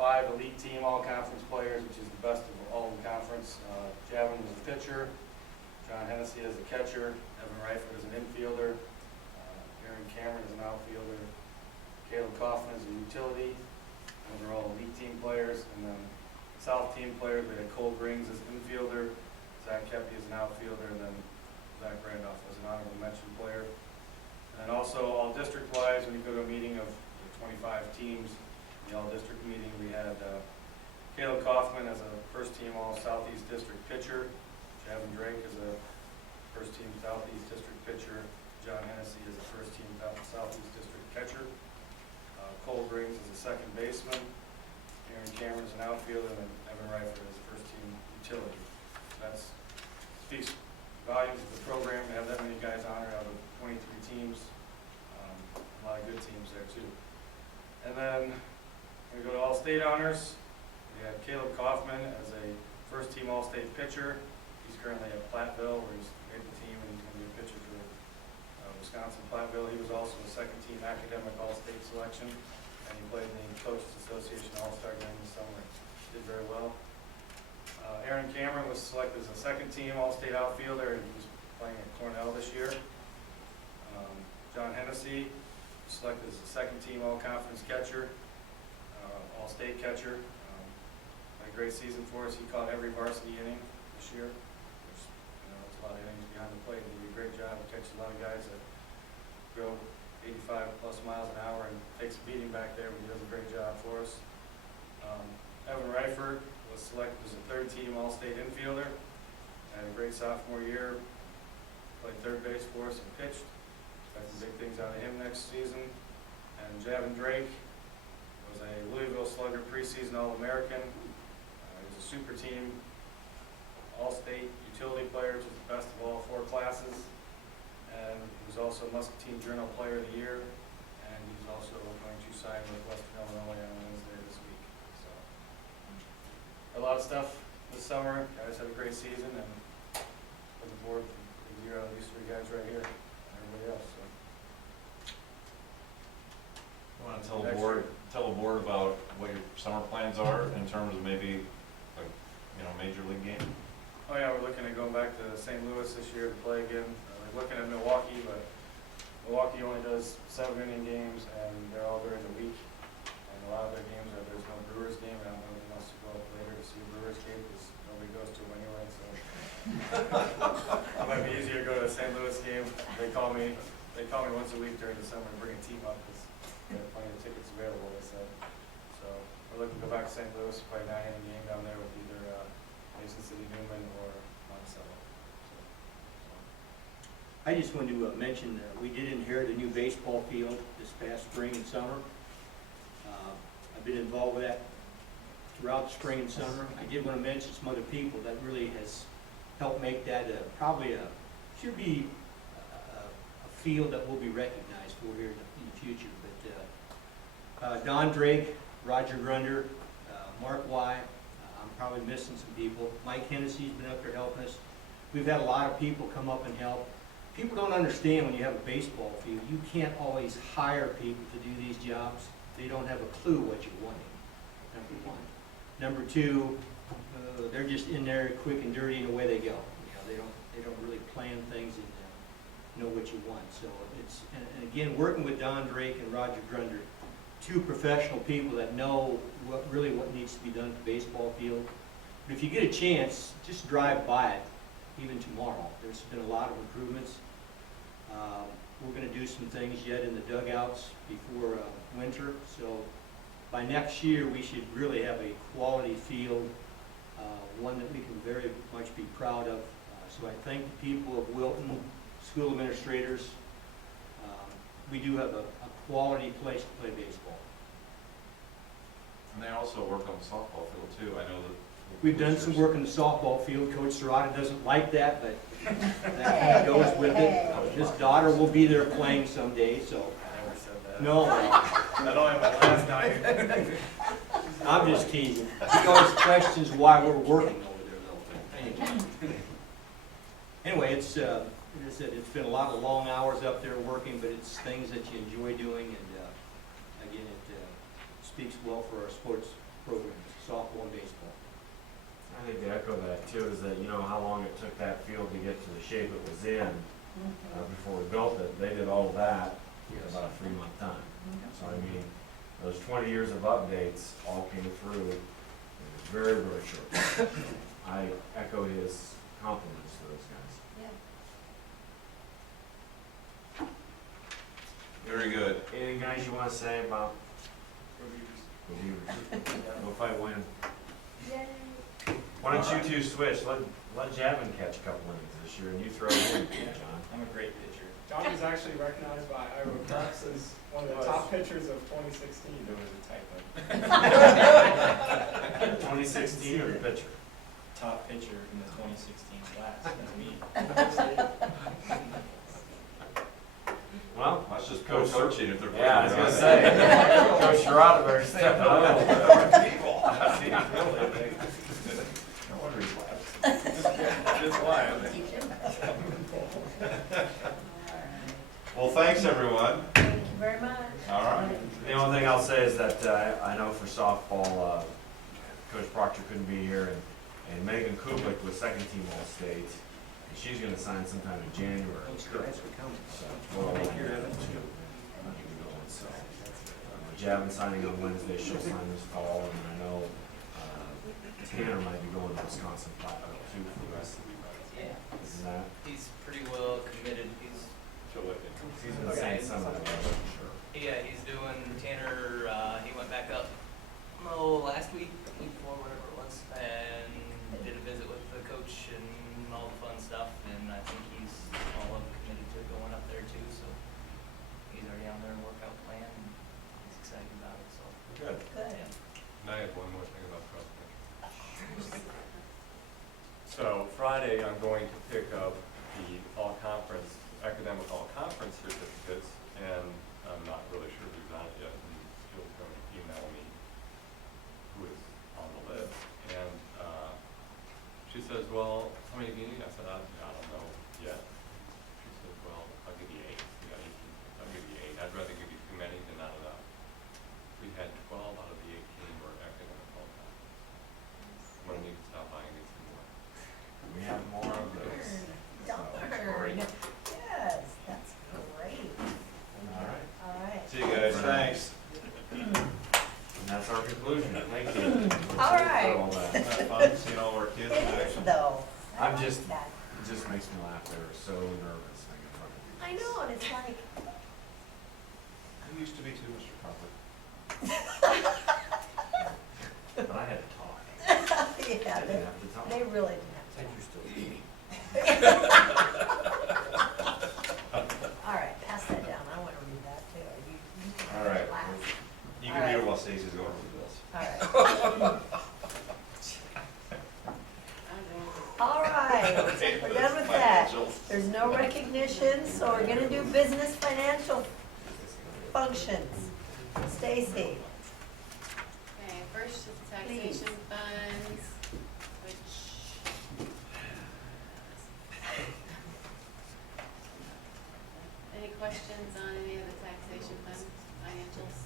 5 elite team all-conference players, which is the best of all of the conference. Javin was a pitcher. John Hennessy as a catcher. Evan Reifert as an infielder. Aaron Cameron as an outfielder. Caleb Kaufman as a utility. Those are all elite team players. And then South team players, we had Cole Grings as an infielder. Zach Kepi as an outfielder. And then Zach Randolph as an honorable mention player. And also, all district-wise, when you go to a meeting of 25 teams, the all-district meeting, we had Caleb Kaufman as a first-team all-Southeast District pitcher, Javin Drake as a first-team Southeast District pitcher, John Hennessy as a first-team Southeast District catcher, Cole Grings as a second baseman, Aaron Cameron as an outfielder, and then Evan Reifert as a first-team utility. That speaks volumes of the program to have that many guys honored out of 23 teams. A lot of good teams there too. And then we go to All-State honors. We had Caleb Kaufman as a first-team All-State pitcher. He's currently at Platteville, where he's made the team, and he's going to be a pitcher for Wisconsin Platteville. He was also a second-team academic All-State selection, and he played in the Coaches Association All-Star game this summer. Did very well. Aaron Cameron was selected as a second-team All-State outfielder, and he was playing at Cornell this year. John Hennessy was selected as a second-team All-Conference catcher, All-State catcher. Had a great season for us. He caught every varsity inning this year, which, it's a lot of innings behind the plate. He did a great job. He catches a lot of guys that go 85+ miles an hour and takes a beating back there, but he does a great job for us. Evan Reifert was selected as a third-team All-State infielder. Had a great sophomore year. Played third base for us and pitched. Got some big things out of him next season. And Javin Drake was a Louisville Slugger preseason All-American. He was a super team All-State utility player, which was the best of all 4 classes. And he was also Muscatine Journal Player of the Year. And he's also going to sign with Western Illinois on Wednesday this week. So, a lot of stuff this summer. Guys had a great season, and looking forward to the year out of these 3 guys right here and everybody else. So. Want to tell the board about what your summer plans are in terms of maybe a major league game? Oh yeah, we're looking at going back to St. Louis this year to play again. We're looking at Milwaukee, but Milwaukee only does 7-inning games, and they're all during the week. And a lot of their games there's no Brewers game, and I don't know if he wants to go up later to see a Brewers game because nobody goes to them anyway. So it might be easier to go to a St. Louis game. They call me once a week during the summer to bring a team up because they have plenty of tickets available, they said. So we're looking to go back to St. Louis, play a 9-inning game down there with either Mason City Newman or Monticello. I just wanted to mention that we did inherit a new baseball field this past spring and summer. I've been involved with that throughout the spring and summer. I did want to mention some other people that really has helped make that should be a field that will be recognized for here in the future. But Don Drake, Roger Grunder, Mark Y. I'm probably missing some people. Mike Hennessy's been up there helping us. We've had a lot of people come up and help. People don't understand when you have a baseball field, you can't always hire people to do these jobs. They don't have a clue what you're wanting. number one. Number two, they're just in there quick and dirty and away they go. They don't really plan things and know what you want. So it's, and again, working with Don Drake and Roger Grunder, two professional people that know what needs to be done at the baseball field. But if you get a chance, just drive by it, even tomorrow. There's been a lot of improvements. We're going to do some things yet in the dugouts before winter. So by next year, we should really have a quality field, one that we can very much be proud of. So I thank the people of Wilton, school administrators. We do have a quality place to play baseball. And they also work on the softball field too, I know that. We've done some work in the softball field. Coach Serrata doesn't like that, but that kind of goes with it. His daughter will be there playing someday, so. I never said that. No, That only happened last night. I'm just teasing. He always questions why we're working over there though. Anyway, it's, as I said, it's been a lot of long hours up there working, but it's things that you enjoy doing, and again, it speaks well for our sports programs, softball and baseball. I think to echo that too is that, you know, how long it took that field to get to the shape it was in before we built it. They did all of that in about a 3-month time. So I mean, those 20 years of updates all came through. It was very, very short. I echo his compliments to those guys. Very good. Anything guys you want to say about Reviewers? No fight win. Yay. Why don't you two switch? Let Javin catch a couple innings this year and you throw it in, John. I'm a great pitcher. John was actually recognized by Iowa Press as one of the top pitchers of 2016. There was a typo. 2016 or the pitcher? Top pitcher in the 2016 class. That's me. Well, Let's just go searching if they're. Yeah, I was gonna say, Coach Serrata better step it up. No wonder he's laughing. Just laughing. Well, thanks, everyone. Thank you very much. All right. The only thing I'll say is that I know for softball, Coach Proctor couldn't be here, and Megan Kublik was second team All-State. And she's going to sign sometime in January. Well, so, Javin signing on Wednesday, she'll sign this fall, and I know Tanner might be going to Wisconsin too for the rest of the year. Yeah. Isn't that? He's pretty well committed. He's He's been saying some of that, I'm sure. Yeah, he's doing Tanner. He went back up last week, the week before, whatever it was, and did a visit with the coach and all the fun stuff. And I think he's all up committed to going up there too. So he's already on their workout plan, and he's excited about it. So Good. Good. yeah. And I have one more thing about cross country. So Friday, I'm going to pick up the academic all-conference certificates, and I'm not really sure who's on it yet, and Jill's going to email me who is on the list. And she says, well, how many do you need? I said, I don't know yet. She says, well, I'll give you 8. You got 18. I'll give you 8. I'd rather give you too many than not enough. We had 12 out of the 18 were academic all-conference. I'm going to need to stop buying these some more. We have more of those. Darn. Yes, that's great. All right. All right. See you guys, thanks. And that's our conclusion. Thank you. All right. For all that. Isn't that fun, seeing all of our kids in It is action? though. I'm like just, that. it just makes me laugh. They were so nervous making fun of you. I know, and it's like, You used to be too, Mr. Cropper. But I had to talk. yeah, I didn't have to talk. they really didn't have to. You're still eating. All right, pass that down. I want to read that too. You can All read right. it last. You All can read right. it while Stacy's going through this. All right. All right, we're done with that. There's no recognition, so we're gonna do business financial functions. Stacy. Okay, first is the taxation funds, which. Any questions on any of the taxation funds, financials?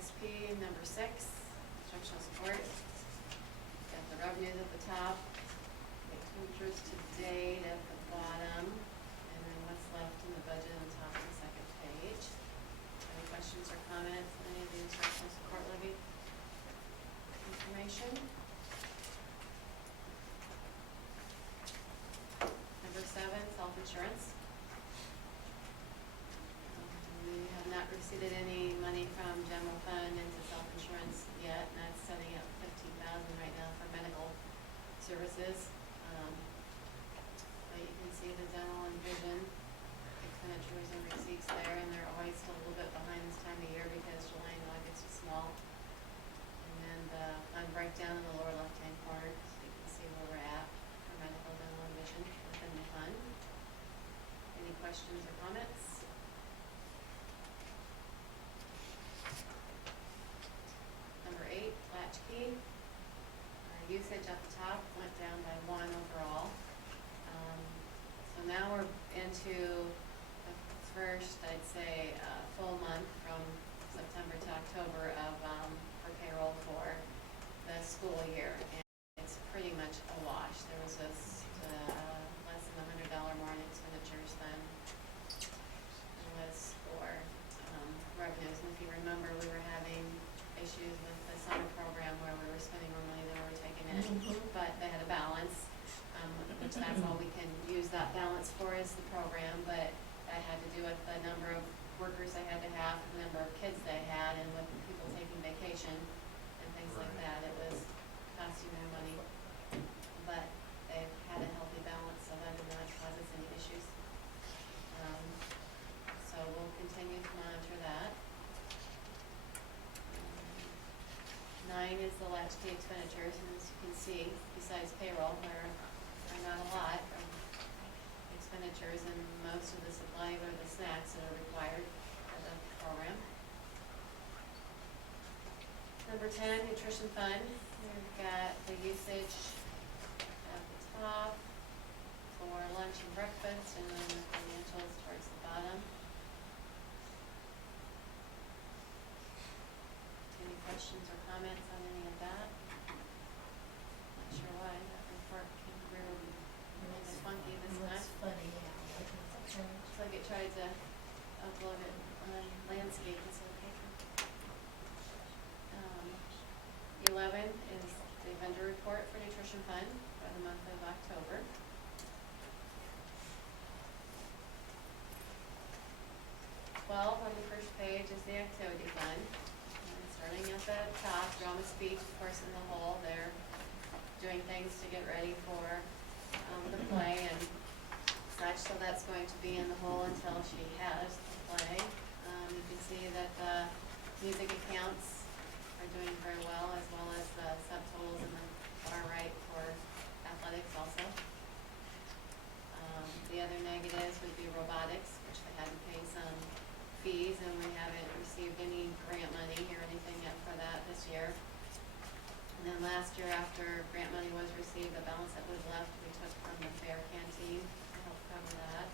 ISP, number 6, instructional support. Got the revenues at the top, the expenditures to date at the bottom, and then what's left in the budget on top of the second page. Any questions or comments on any of the instructional support levy information? Number 7, self-insurance. We have not received any money from general fund into self-insurance yet, and that's setting up $15,000 right now for medical services. But you can see the dental and vision expenditures and receipts there, and they're always still a little bit behind this time of year because July and August is small. And then the fund breakdown in the lower left-hand corner, so you can see where we're at for medical, dental, and vision within the fund. Any questions or comments? Number 8, latchkey. Our usage at the top went down by 1 overall. So now we're into the first, I'd say, full month from September to October of for payroll for the school year, and it's pretty much a wash. There was just less than $100 more in expenditures than there was for revenues. And if you remember, we were having issues with the summer program where we were spending more money than we were taking in, but they had a balance, which that's all we can use that balance for is the program, but that had to do with the number of workers they had to have, the number of kids they had, and with people taking vacation and things like that. It was costing them money, but they've had a healthy balance, so that did not cause us any issues. So we'll continue to monitor that. 9 is the latchkey expenditures, and as you can see, besides payroll, there are not a lot of expenditures, and most of the supply or the snacks that are required for the program. Number 10, nutrition fund. We've got the usage at the top for lunch and breakfast, and then the financials towards the bottom. Any questions or comments on any of that? Not sure why that report came through really funky this time. Looks funny, yeah. Okay. It's like it tried to upload it on landscape instead of paper. 11 is the vendor report for nutrition fund for the month of October. 12 on the first page is the activity fund. And starting at the top, drama speech, of course, in the whole, they're doing things to get ready for the play and such, so that's going to be in the hole until she has the play. You can see that the music accounts are doing very well, as well as the subtotals in the far right for athletics also. The other negatives would be robotics, which they had to pay some fees, and we haven't received any grant money or anything yet for that this year. And then last year, after grant money was received, the balance that was left we took from the fair canteen to help cover that.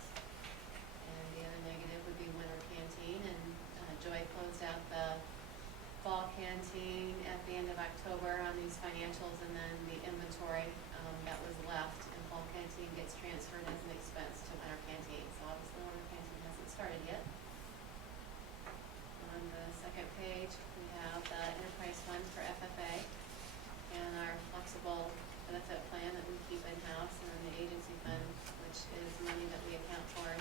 And the other negative would be winter canteen, and Joy closed out the fall canteen at the end of October on these financials, and then the inventory that was left in fall canteen gets transferred as an expense to winter canteen. So obviously winter canteen hasn't started yet. On the second page, we have the enterprise fund for FFA and our flexible benefit plan that we keep in-house, and then the agency fund, which is money that we account for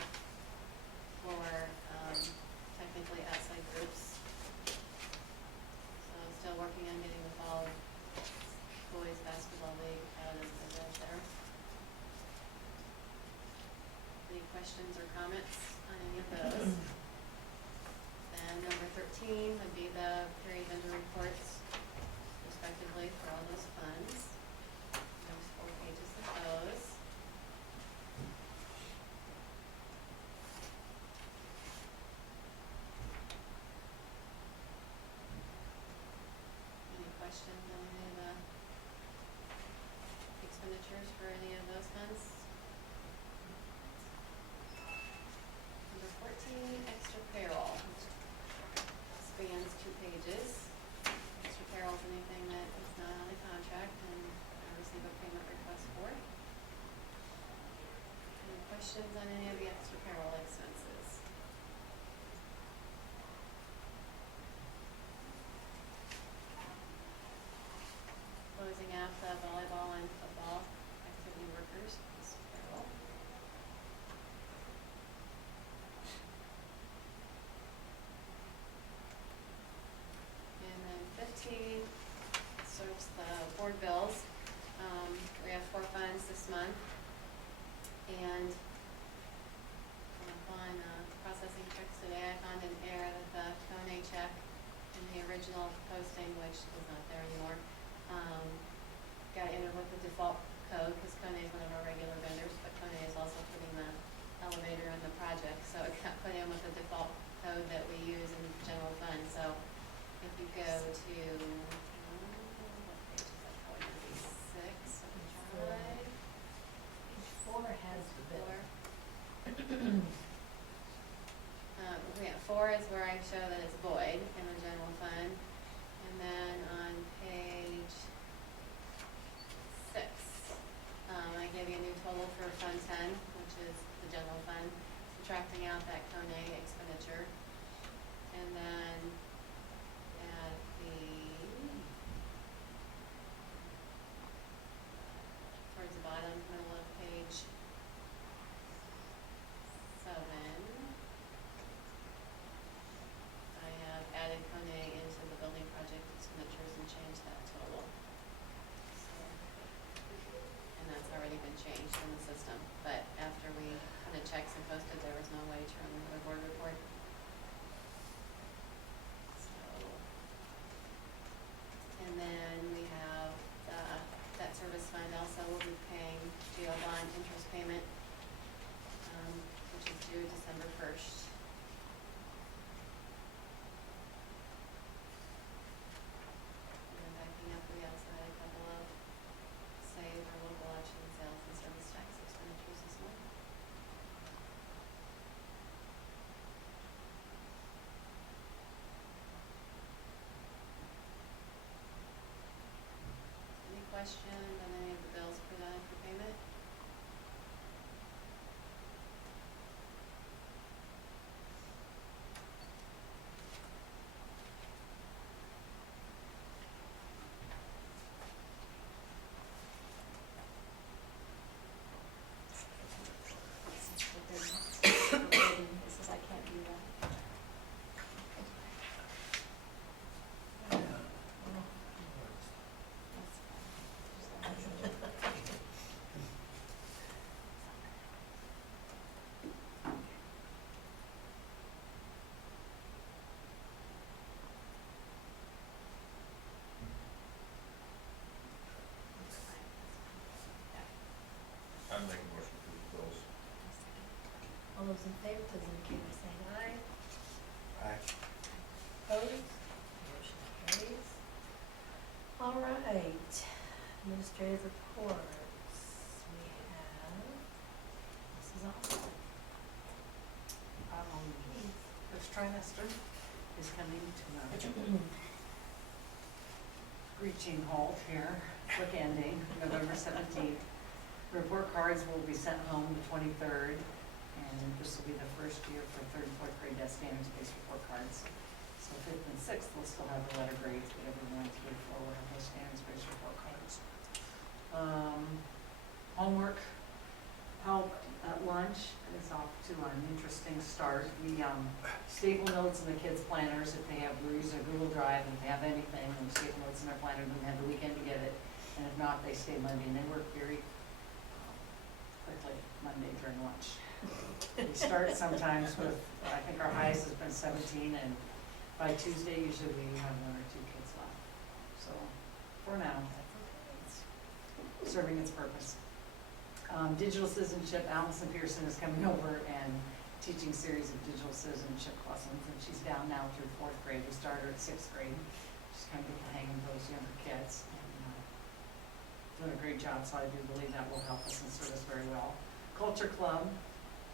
technically outside groups. So I'm still working on getting the fall boys basketball league out of the red there. Any questions or comments on any of those? Then number 13 would be the period vendor reports, respectively, for all those funds. There's 4 pages of those. Any questions on any of the expenditures for any of those funds? Number 14, extra payroll, which spans 2 pages. the contract and receive a payment request for it. Any questions on any of the extra payroll expenses? Closing out the volleyball and football activity workers is payroll. And then 15 serves the board bills. We have 4 funds this month. And upon processing checks today, I found an error that the Kone check in the original posting, which is not there anymore, got entered with the default code, because Kone is one of our regular vendors, but Kone is also putting the elevator in the project, so it got put in with the default code that we use in general fund. So if you go to, what page is that, probably gonna be 6 of 5. Page 4 has the bill. 4 is where I show that it's void in the general fund. And then on page 6, I give you a new total for Fund 10, which is the general fund, subtracting out that Kone expenditure. And then at towards the bottom, middle of page 7, I have added Kone into the building project expenditures and changed that total. So, and that's already been changed in the system, but after we kind of checks and posted, there was no way to run the board report. So, and then we have the debt service fund also will be paying GO bond interest payment, which is due December 1st. And then backing up, we also had a couple of save or local option sales and service tax expenditures this month. Any questions on any of the bills presented for payment? This is, I can't do that. I'm making motion to approve those. All those in favor, please indicate by saying aye. Aye. Opposed? Motion carries. All right, administrative reports. We have, Mrs. Austin. First trimester is coming to a screeching halt here, quick ending, November 17th. Report cards will be sent home the 23rd, and this will be the first year for 3rd and 4th grade desk standards-based report cards. So 5th and 6th will still have the letter grades, but everyone 3 and 4 will have those standards-based report cards. Homework help at lunch is off to an interesting start. We staple notes in the kids' planners if they have, we use a Google Drive, and if they have anything, and staple notes in their planner, then they have the weekend to get it. And if not, they stay Monday, and they work very quickly Monday during lunch. We start sometimes with, I think our highest has been 17, and by Tuesday, usually we have 1 or 2 kids left. So, for now, it's serving its purpose. Digital citizenship, Allison Pearson is coming over and teaching series of digital citizenship lessons, and she's down now through 4th grade. We started her at 6th grade. She's kind of get the hang of those younger kids, and doing a great job, so I do believe that will help us and serve us very well. Culture Club,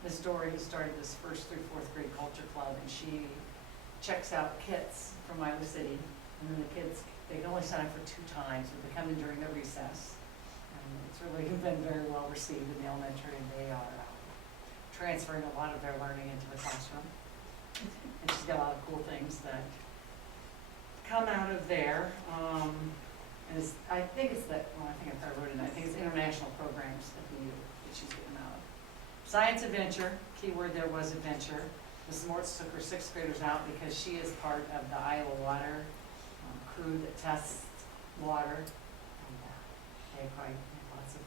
Ms. Dory, who started this 1st through 4th grade Culture Club, and she checks out kits from Iowa City, and then the kids, they can only sign up for 2 times, but they come in during their recess. And it's really been very well received in the elementary, and they are transferring a lot of their learning into the classroom. And she's got a lot of cool things that come out of there. And it's, I think it's the, well, I think I wrote it in, I think it's international programs at the U that she's getting out of. Science adventure, keyword there was adventure. Mrs. Mortz took her 6th graders out because she is part of the Iowa Water crew that tests water. And they probably had lots of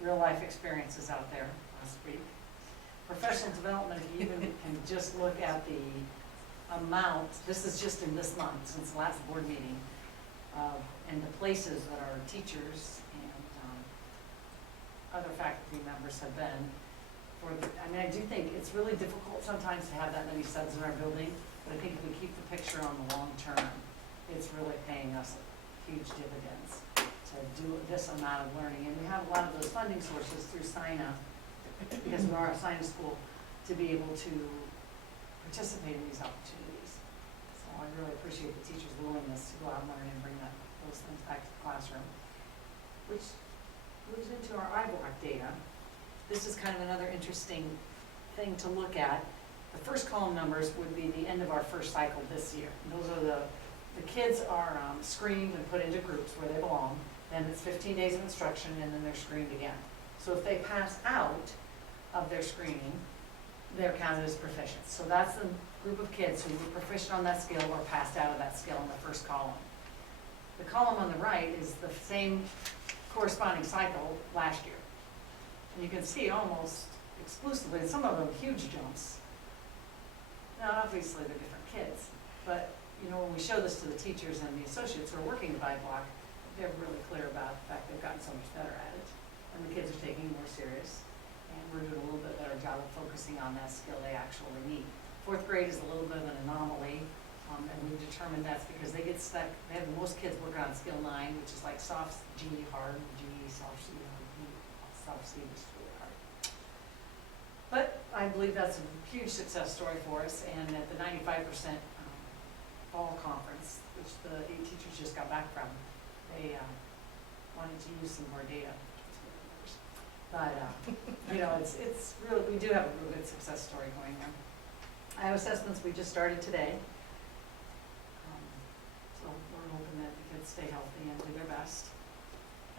real life experiences out there last week. Professional development, if you even can just look at the amount, this is just in this month, since the last board meeting, and the places that our teachers and other faculty members have been. I mean, I do think it's really difficult sometimes to have that many subs in our building, but I think if we keep the picture on the long term, it's really paying us huge dividends to do this amount of learning. And we have a lot of those funding sources through SINA, because we are a SINA school, to be able to participate in these opportunities. So I really appreciate the teachers' willingness to go out and learn and bring those things back to the classroom. Which moves into our iBlock data. This is kind of another interesting thing to look at. The first column numbers would be the end of our first cycle this year. Those are the kids are screened and put into groups where they belong. Then it's 15 days of instruction, and then they're screened again. So if they pass out of their screening, they're counted as proficient. So that's the group of kids who were proficient on that skill or passed out of that skill in the first column. The column on the right is the same corresponding cycle last year. And you can see almost exclusively, and some of them huge jumps. Now, obviously, they're different kids, but you know, when we show this to the teachers and the associates who are working the iBlock, they're really clear about the fact they've gotten so much better at it, and the kids are taking it more serious, and we're doing a little bit better job of focusing on that skill they actually need. 4th grade is a little bit of an anomaly, and we've determined that's because they get stuck. They have most kids working on skill 9, which is like soft G, hard G, soft C, hard G. Soft C is really hard. But I believe that's a huge success story for us, and at the 95% fall conference, which the 8 teachers just got back from, they wanted to use some more data. But, you know, it's really, we do have a real good success story going there. Iowa assessments, we just started today. So we're hoping that the kids stay healthy and do their best.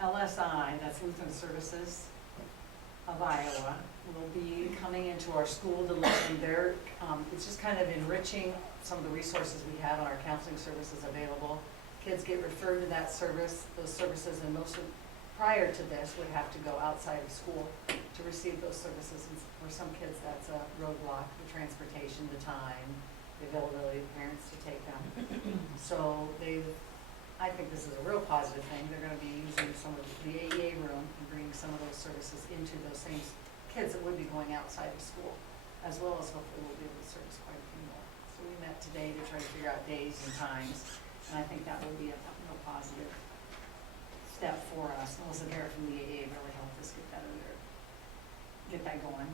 LSI, that's Lutheran Services of Iowa, will be coming into our school to listen. It's just kind of enriching some of the resources we have on our counseling services available. Kids get referred to that service, those services, and most of, prior to this would have to go outside of school to receive those services. And for some kids, that's a roadblock, the transportation, the time, the availability of parents to take them. So I think this is a real positive thing. They're going to be using some of the AEA room and bringing some of those services into those same kids that would be going outside of school, as well as hopefully we'll be able to service quite a few more. So we met today to try to figure out days and times, and I think that will be a real positive step for us. Melissa Garrett from the AEA really helped us get that going,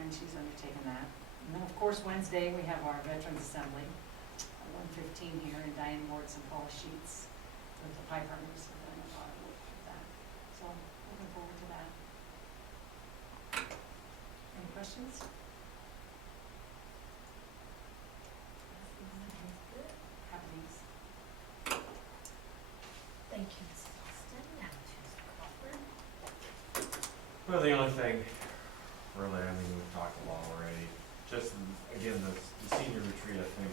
and she's undertaken that. And then, of course, Wednesday we have our Veterans Assembly at 1:15 here, and Diane Mortz and Paula Sheets with the pipe runners have done a lot of work with that. So looking forward to that. Any questions? Good. Happenings. Thank you, Mrs. Austin. Now to Mr. Crawford. Well, the only thing, really, I mean, we've talked a lot already. Just, again, the senior retreat, I think,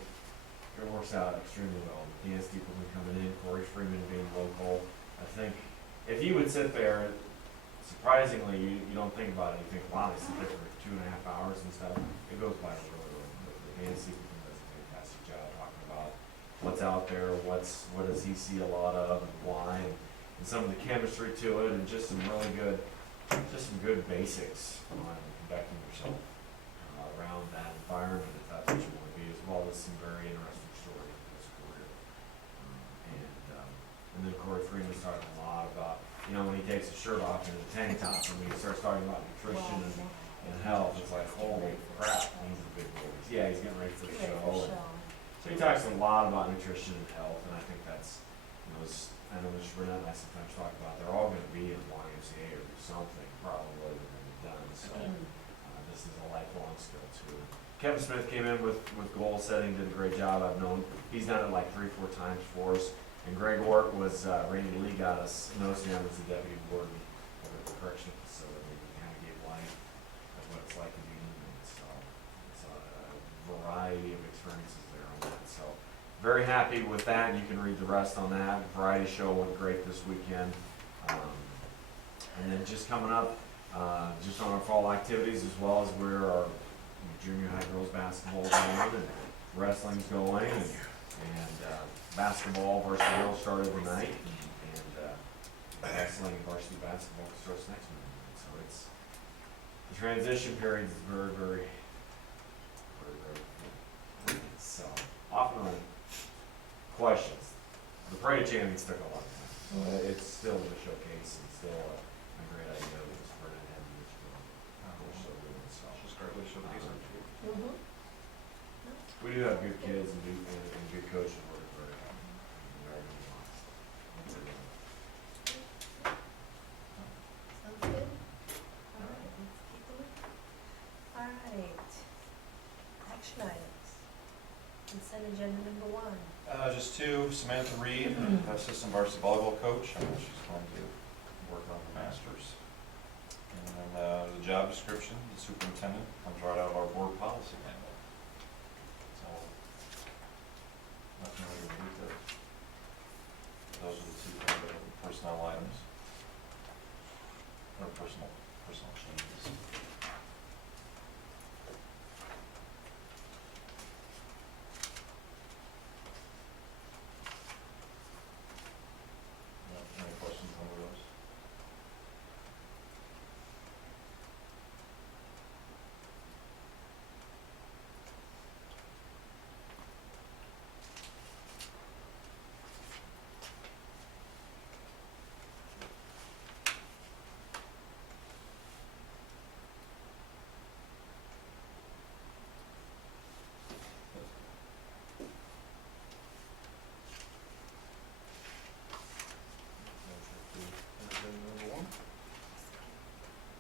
it works out extremely well. The dance people been coming in, Corey Freeman being local. I think if you would sit there, surprisingly, you don't think about it. You think, wow, they sit there for 2.5 hours and stuff. It goes by really, really quickly. The dance people does a fantastic job talking about what's out there, what does he see a lot of, and why, and some of the chemistry to it, and just some really good, basics on conducting yourself around that environment, if that's what you want to be, as well as some very interesting stories in this career. And then Corey Freeman's talking a lot about, you know, when he takes his shirt off in a tank top, and when he starts talking about nutrition and health, it's like, holy crap, he's a big boy. Yeah, he's getting ready for the show. So he talks a lot about nutrition and health, and I think that's those, I know Mr. Burnett and I sometimes talk about, they're all gonna be in YMCA or something, probably, when they're done, so, this is a lifelong skill too. Kevin Smith came in with goal setting, did a great job, I've known, he's done it like 3-4 times for us. And Greg Ort was, Randy Lee got us, noticing I was the deputy warden over at the correctional facility, and kind of gave life of what it's like to be human, so it's a variety of experiences there on that, so. Very happy with that, you can read the rest on that, variety show went great this weekend. And then just coming up, just on our fall activities, as well as where our junior high girls basketball is going, and wrestling's going, and basketball varsity girls started tonight, and wrestling and varsity basketball starts next week. So it's, the transition period is very, very, so, off and running. Questions? The Parade of Champions took a long time, so it's still a showcase, and still a great idea that was for an end of the so good, so. Just start with showcase on you. We do have good kids and good coaches working very hard. Sounds good. All right, let's keep going. All right. Action items. Consent agenda number 1. Just two, Samantha Reed, assistant varsity volleyball coach, she's going to work on the masters. And then the job description, the superintendent, comes right out of our board policy manual. So, nothing really to repeat there. Those are the two kind of personnel items. Or personal changes. Any questions on those?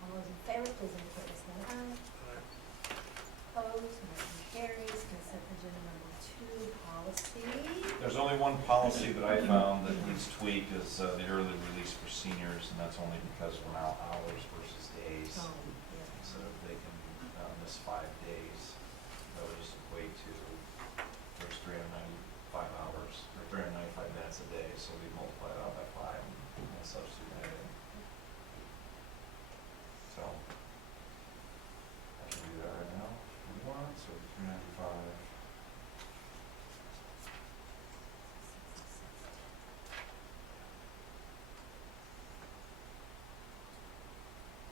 All those in favor, please indicate by saying aye. Opposed, motion carries. Consent agenda number 2, policy. There's only one policy that I found that needs tweaked is the early release for seniors, and that's only because we're now hours versus days. Oh, yeah. So if they can miss 5 days, that would just equate to, there's 395 hours, or 395 minutes a day, so we multiply it out by 5 and substitute that in. So, I can do that right now if you want, so 395.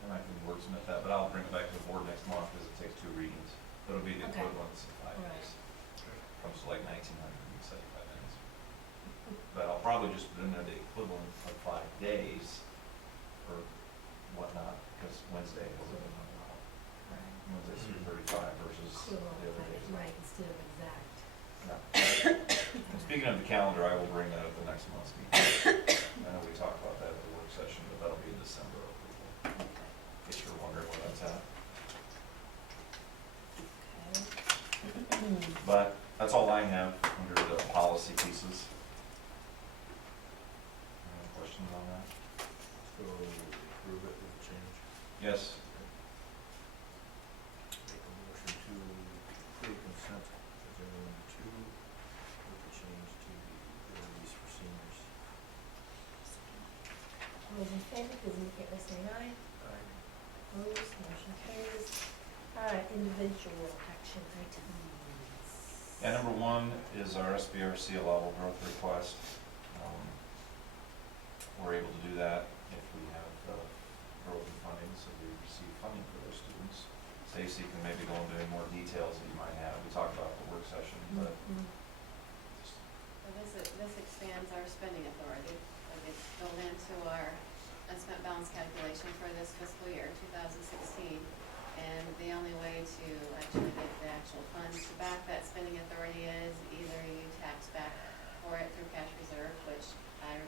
And I can wordsmith that, but I'll bring it back to the board next month because it takes 2 readings. It'll be the Okay. equivalence of 5 Right. days. Comes to like 1,975 minutes. But I'll probably just put in there the equivalent of 5 days or whatnot, because Wednesday was a Wednesday's 335 versus the other days. Right, instead of exact. Yeah. Speaking of the calendar, I will bring that up the next month's meeting. I know we talked about that at the work session, but that'll be in December approval. In case you're wondering where that's at. Okay. But that's all I have under the policy pieces. Any questions on that? So approve it with change. Yes. Make a motion to approve consent agenda number 2 with the change to the release for seniors. All those in favor, please indicate by saying aye. Aye. Opposed, motion carries. All right, individual action items. Yeah, number 1 is our SBRC allowable growth request. We're able to do that if we have growth in funding, so we receive funding for those students. Stacy can maybe go into any more details that you might have. We talked about the work session, but So this expands our spending authority. It's built into our unspent balance calculation for this fiscal year, 2016. And the only way to actually get the actual funds to back that spending authority is either you tax back for it through cash reserve, which I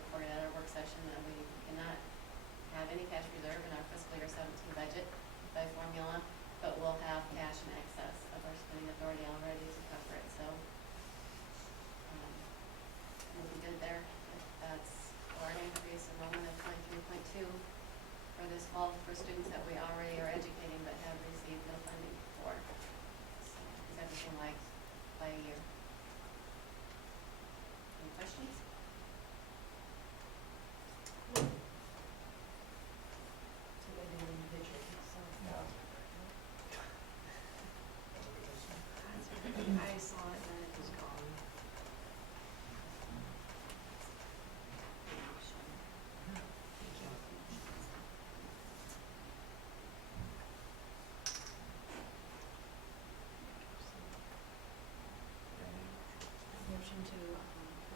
to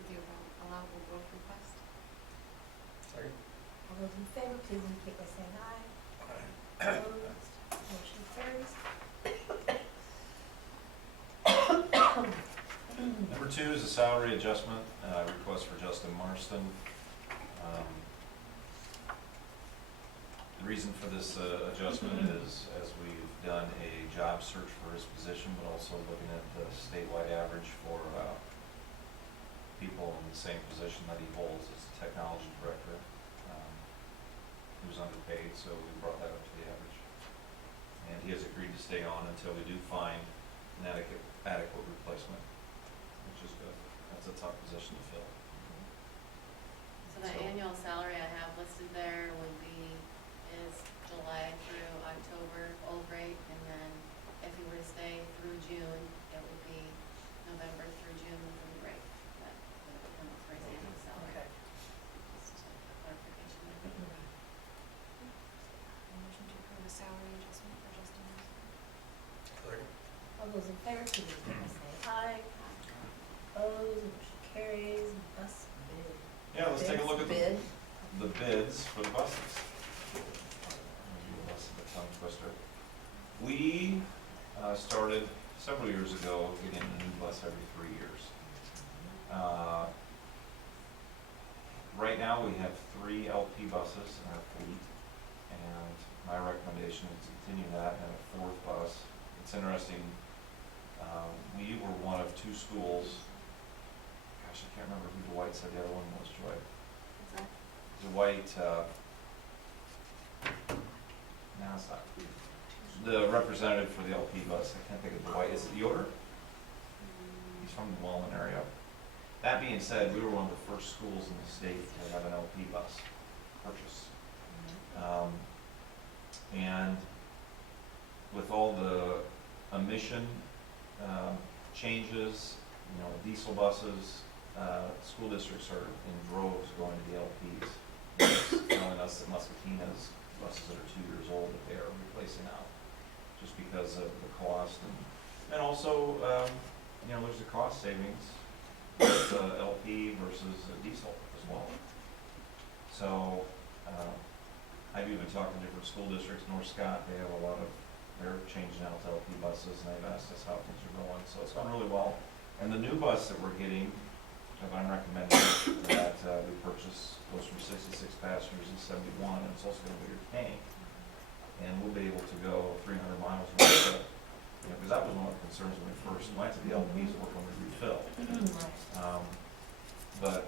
review allowable growth request. Sorry. All those in favor, please indicate by saying aye. Opposed, motion carries. Number 2 is a salary adjustment, request for Justin Marston. The reason for this adjustment is as we've done a job search for his position, but also looking at the statewide average for people in the same position that he holds as technology director, who's underpaid, so we brought that up to the average. And he has agreed to stay on until we do find an adequate replacement, which is good. That's a tough position to fill. So the annual salary I have listed there would be July through October, old rate, and then if you were to stay through June, it would be November through June with the new rate. That would become for his annual salary. Okay. Just a clarification there. Motion to approve the salary adjustment for Justin Marston. All those in favor, please indicate by saying aye. Opposed, motion carries. Bus bid. Yeah, let's take a look at Bid. the bids for the buses. Tongue twister. We started several years ago getting a new bus every 3 years. Right now we have 3 LP buses in our fleet, and my recommendation is to continue that and a 4th bus. It's interesting, we were one of 2 schools. Gosh, I can't remember who Dwight said the other one was, Joy. What's that? Dwight, no, it's not. The representative for the LP bus, I can't think of Dwight, is it Yoder? He's from the Wallman area. That being said, we were one of the first schools in the state to have an LP bus purchase. And with all the emission changes, diesel buses, school districts are in droves going to the LPs. It's telling us that Muscatina's buses that are 2 years old that they are replacing out, just because of the cost and also there's a cost savings with LP versus diesel as well. So I've even talked to different school districts. North Scott, they have a lot of, they're changing out to LP buses, and they've asked us how things are going. So it's gone really well. And the new bus that we're getting, if I'm recommending that we purchase, goes from 66 passengers to 71, and it's also got a bigger tank. And we'll be able to go 300 miles with it, because that was one of the concerns when we first went to the LPs, when we refill. But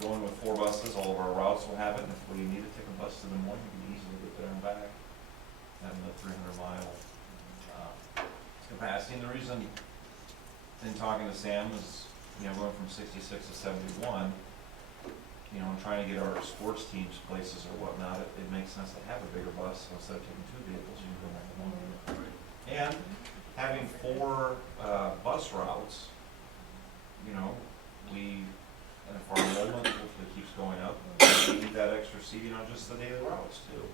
going with 4 buses, all of our routes will have it, and if we need to take a bus to the morning, we can easily get there and back, having the 300-mile capacity. And the reason, in talking to Sam, is going from 66 to 71, and trying to get our sports teams places or whatnot, it makes sense to have a bigger bus. So instead of taking 2 vehicles, you can go back to 1 vehicle. And having 4 bus routes, and if our enrollment hopefully keeps going up, we need that extra seating on just the daily routes too.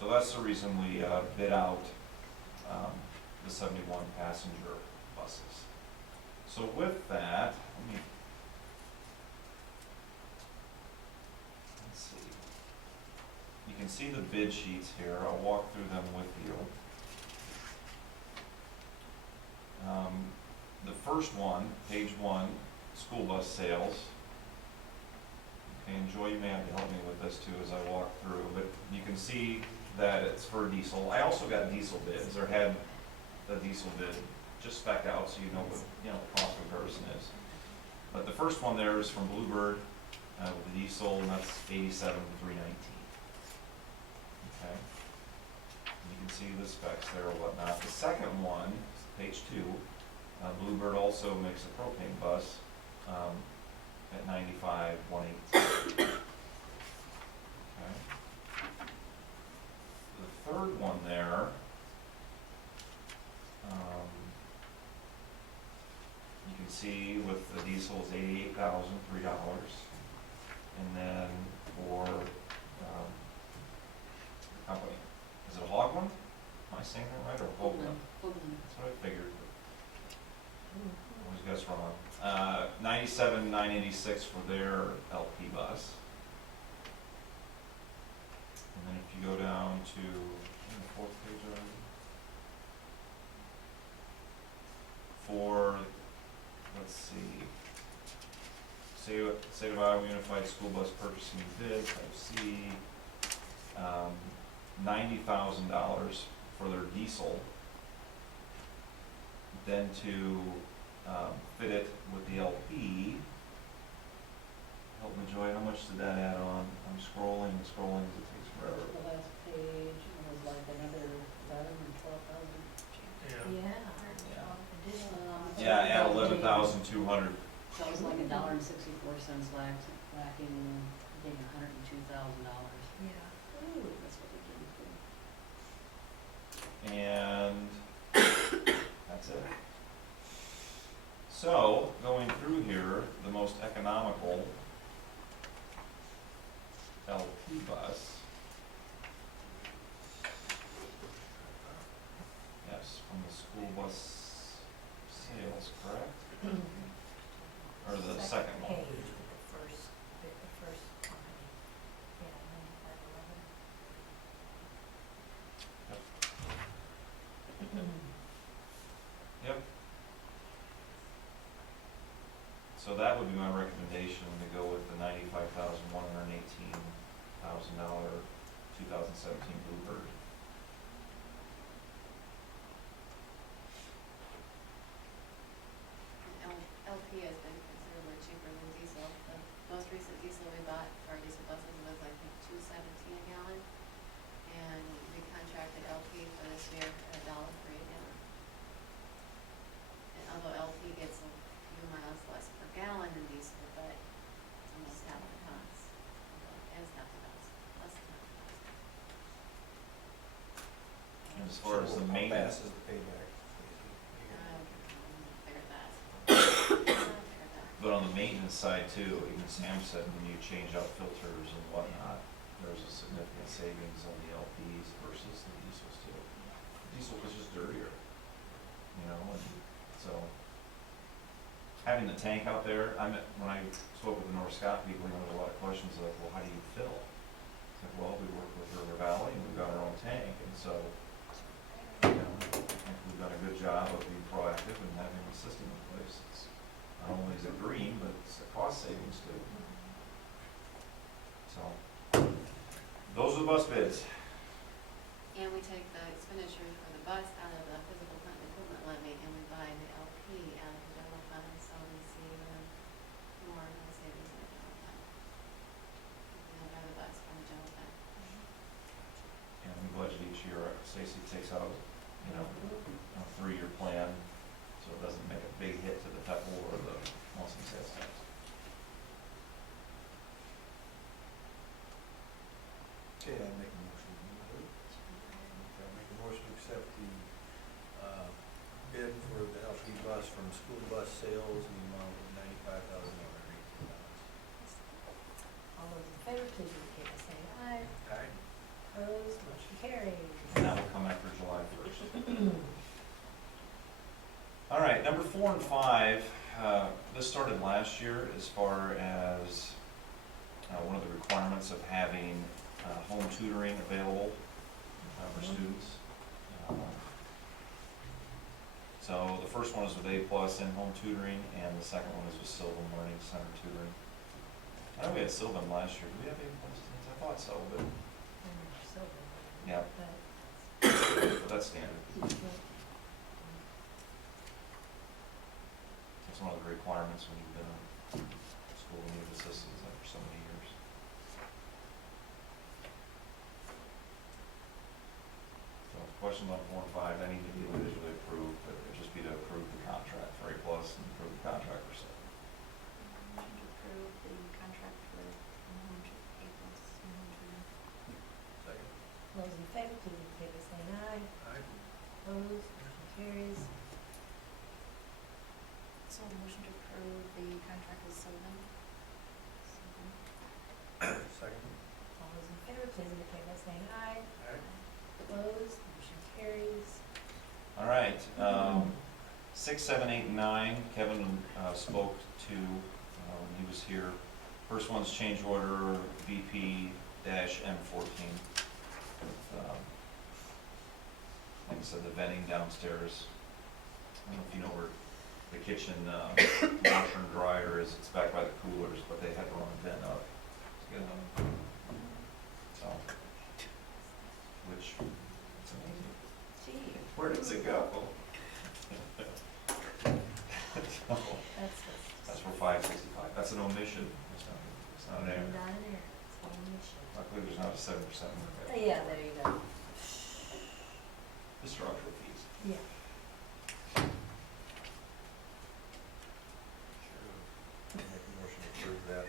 So that's the reason we bid out the 71 passenger buses. So with that, let's see. You can see the bid sheets here. I'll walk through them with you. The first one, page 1, school bus sales. Okay, and Joy, you may have to help me with this too as I walk through, but you can see that it's for diesel. I also got diesel bids, or had the diesel bid just spec out so you know what the cost comparison is. But the first one there is from Bluebird with the diesel, and that's $87,319. Okay, you can see the specs there or whatnot. The second one, page 2, Bluebird also makes a propane bus at $95,118. Okay. The third one there, you can see with the diesel is $88,003, and then for the company, is it a Hog one? Am I saying that right, or Hoagland? That's what I figured. Always guess wrong. $96,919 $47,986 for their LP bus. And then if you go down to the fourth page already. For, let's see, State of Iowa Unified School Bus Purchasing Bid, type C, $90,000 for their diesel. Then to fit it with the LP, help me Joy, how much did that add on? I'm scrolling, it takes forever. The last page was like another 11 or 12,000. Yeah. Yeah, add 11,200. So it was like $1.64 lacking, getting $102,000. Yeah. Ooh, that's what we did. And that's it. So, going through here, the most economical LP bus. Yes, from the school bus sales, correct? Or the second one? Page, the first company. Yeah, 9511. Yep. So that would be my recommendation, to go with the $95,118,000 2017 Bluebird. LP has been considerably cheaper than diesel. The most recent diesel we bought for our diesel buses was like $2.17 a gallon. And we contracted LP for this year at $1.03 a gallon. And although LP gets a few miles less per gallon than diesel, but it's almost half the cost. It's half the cost, less than half the cost. And as far as the maintenance. Figure that. But on the maintenance side too, even Sam said when you change out filters and whatnot, there's a significant savings on the LPs versus the diesels too. Diesel was just dirtier, you know, and so having the tank out there, when I spoke with the North Scott people, there was a lot of questions like, well, how do you fill? It's like, well, we work with River Valley and we've got our own tank, and so, you know, I think we've done a good job of being proactive and having a system in place. It's not only is it green, but it's a cost savings too. So, those are the bus bids. And we take the expenditure for the bus out of the physical plant and equipment levy, and we buy the LP out of the general fund, so we see more of the savings in the general fund. We don't buy the bus from the general fund. And we budget each year, Stacy takes out, you know, a 3-year plan, so it doesn't make a big hit to the PEPAL or the Wilson sales tax. Okay, I make a motion. I make a motion to accept the bid for the LP bus from School Bus Sales in the amount of $95,118. All those in favor, please indicate by saying aye. Aye. Opposed, motion carries. And that will come after July 1st. All right, number 4 and 5, this started last year as far as one of the requirements of having home tutoring available for students. So the first one is with A+ in-home tutoring, and the second one is with Sylvan Learning Center tutoring. I know we had Sylvan last year. Do we have A+ students? I thought so, but yeah, but that's standard. That's one of the requirements when you've been in school and you've assisted for so many years. So questions on 4 and 5, they need to be individually approved, but it'd just be to approve the contract for A+ and approve the contract for Sylvan. Motion to approve the contract for A+ tutoring. Second. Those in favor, please indicate by saying aye. Aye. Opposed, motion carries. So motion to approve the contract with Sylvan. Second. All those in favor, please indicate by saying aye. Aye. Opposed, motion carries. All right, 6, 7, 8, and 9, Kevin spoke to He was here. First one's change order BP-M14. Like I said, the venting downstairs. I don't know if you know where the kitchen washer and dryer is. It's back by the coolers, but they had to run the vent up to get it up. So, which, it's amazing. Gee, Where does it go? That's for 565. That's an omission. It's not an error. not an error, it's an omission. Luckily, there's not a 7% Oh, yeah, there you go. The structural fees. Yeah. Make a motion to approve that.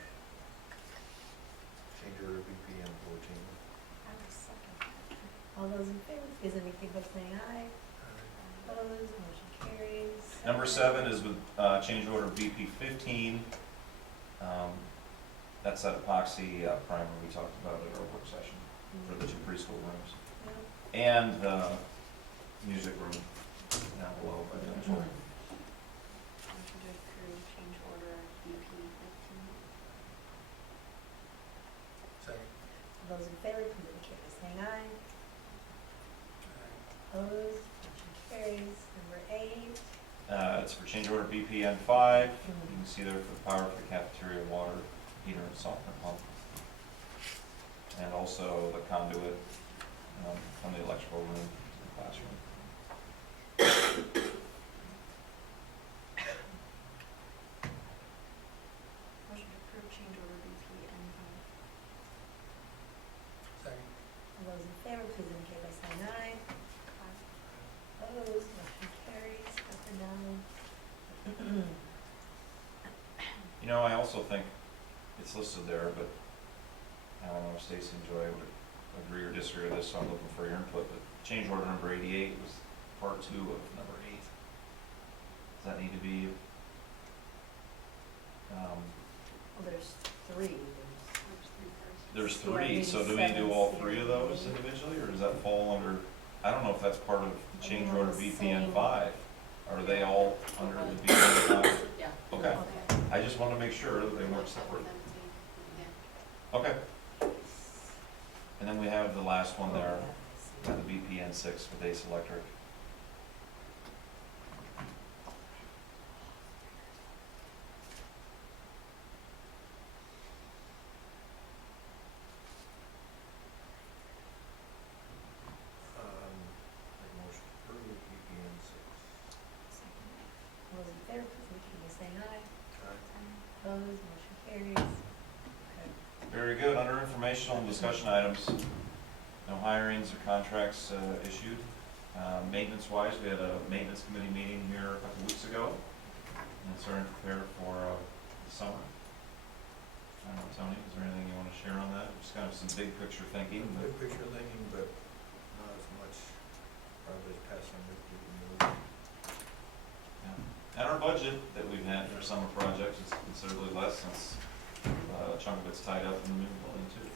Change order BPM 14. I will second that. All those in favor, please indicate by saying aye. Opposed, motion carries. Number 7 is with change order BP-15. That's that epoxy primer we talked about at our work session for the 2 preschool rooms. And the music room down below by the control. Motion to approve change order BP 15. Second. All those in favor, please indicate by saying aye. Opposed, motion carries. Number 8. It's for change order BPN-5. You can see there for the power for the cafeteria water heater and softener pump. And also the conduit from the electrical room to the classroom. Motion to approve change order BP N5. Second. All those in favor, please indicate by saying aye. Opposed, motion carries. Up or down? You know, I also think it's listed there, but I don't know if Stacy and Joy would agree or disagree with this, so I'm looking for your input. But change order number 88 was part 2 of number 8. Does that need to be? Well, there's 3. There's Yeah, 3, maybe so do we do 7, all 3 of those individually, or does that fall under, I don't know if that's part of the change order BPN-5. Are they all under the BPN-5? Yeah. Okay. I just want to make sure that they weren't separate. Yeah. Okay. And then we have the last one there, the BPN-6 with Ace Electric. Make a motion to approve BPM 6. All those in favor, please indicate by saying aye. Aye. Opposed, motion carries. Okay. Very good. Under informational and discussion items, no hirings or contracts issued. Maintenance-wise, we had a maintenance committee meeting here a couple weeks ago, and starting to prepare for the summer. I don't know, Tony, is there anything you want to share on that? Just kind of some big picture thinking. but- Big picture thinking, but not as much probably as past summer. Yeah. And our budget that we've had for summer projects is considerably less since a chunk of it's tied up in the new building too.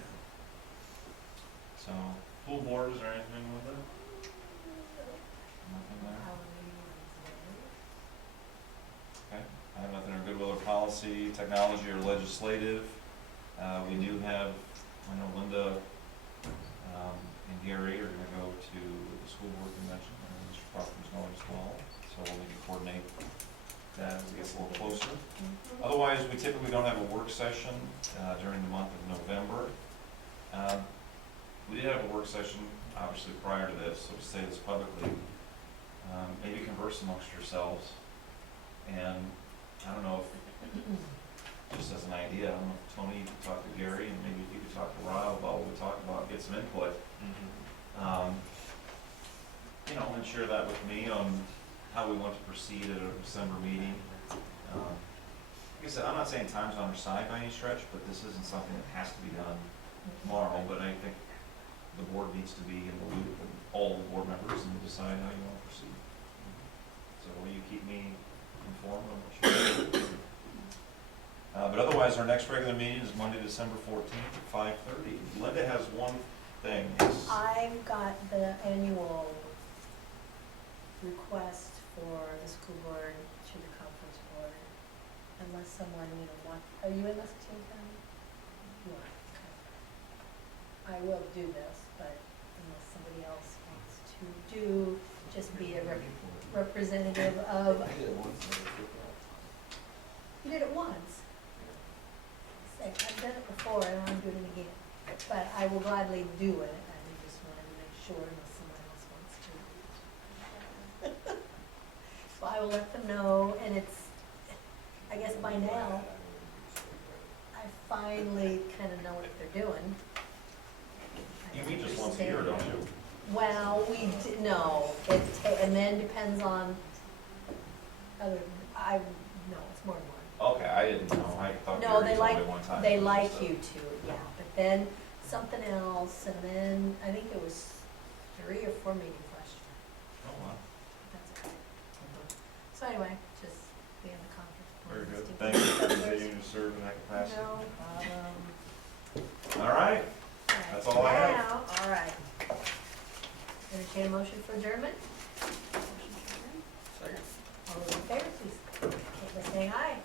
So, pool board, is there anything with it? Nothing there? Okay, I have nothing under goodwill or policy, technology or legislative. We do have, I know Linda and Gary are gonna go to the school board convention, and Mr. Proctor's going as well, so we'll need to coordinate that as it gets a little closer. Otherwise, we typically don't have a work session during the month of November. We did have a work session, obviously, prior to this, so to say this publicly. Maybe converse amongst yourselves, and I don't know if, just as an idea, I don't know if Tony, you could talk to Gary, and maybe if you could talk to Rob about what we talked about, get some input. You know, and share that with me on how we want to proceed at a December meeting. Like I said, I'm not saying time's on our side by any stretch, but this isn't something that has to be done tomorrow, but I think the board needs to be in the loop with all the board members and decide how you want to proceed. So will you keep me informed on what you're doing? But otherwise, our next regular meeting is Monday, December 14th at 5:30. Linda has one thing. I've got the annual request for the school board to the conference board. unless someone, are you in Muscatine County? You are, okay. I will do this, but unless somebody else wants to just be a representative of. I did it once, and never took that. You did it once. Say, I've done it before, I don't want to do it again, but I will gladly do it, I just wanted to make sure unless someone else wants to. So I will let them know, and it's, I guess by now, I finally kind of know what they're doing. You meet just once a year, don't you? Well, no, and then depends on no, it's more than one. Okay, I didn't know, I thought you No, were they only like, one time. they like you to, yeah, but then something else, and then I think it was 3 or 4 meetings last year. Oh, wow. That's okay. So anyway, just be in the conference. Very good. Thank you for continuing to serve in that capacity. No problem. All right, that's all I have. Now, all right. Entertain a motion for adjournment? Motion for adjournment? Second. All those in favor, please, indicate by saying aye.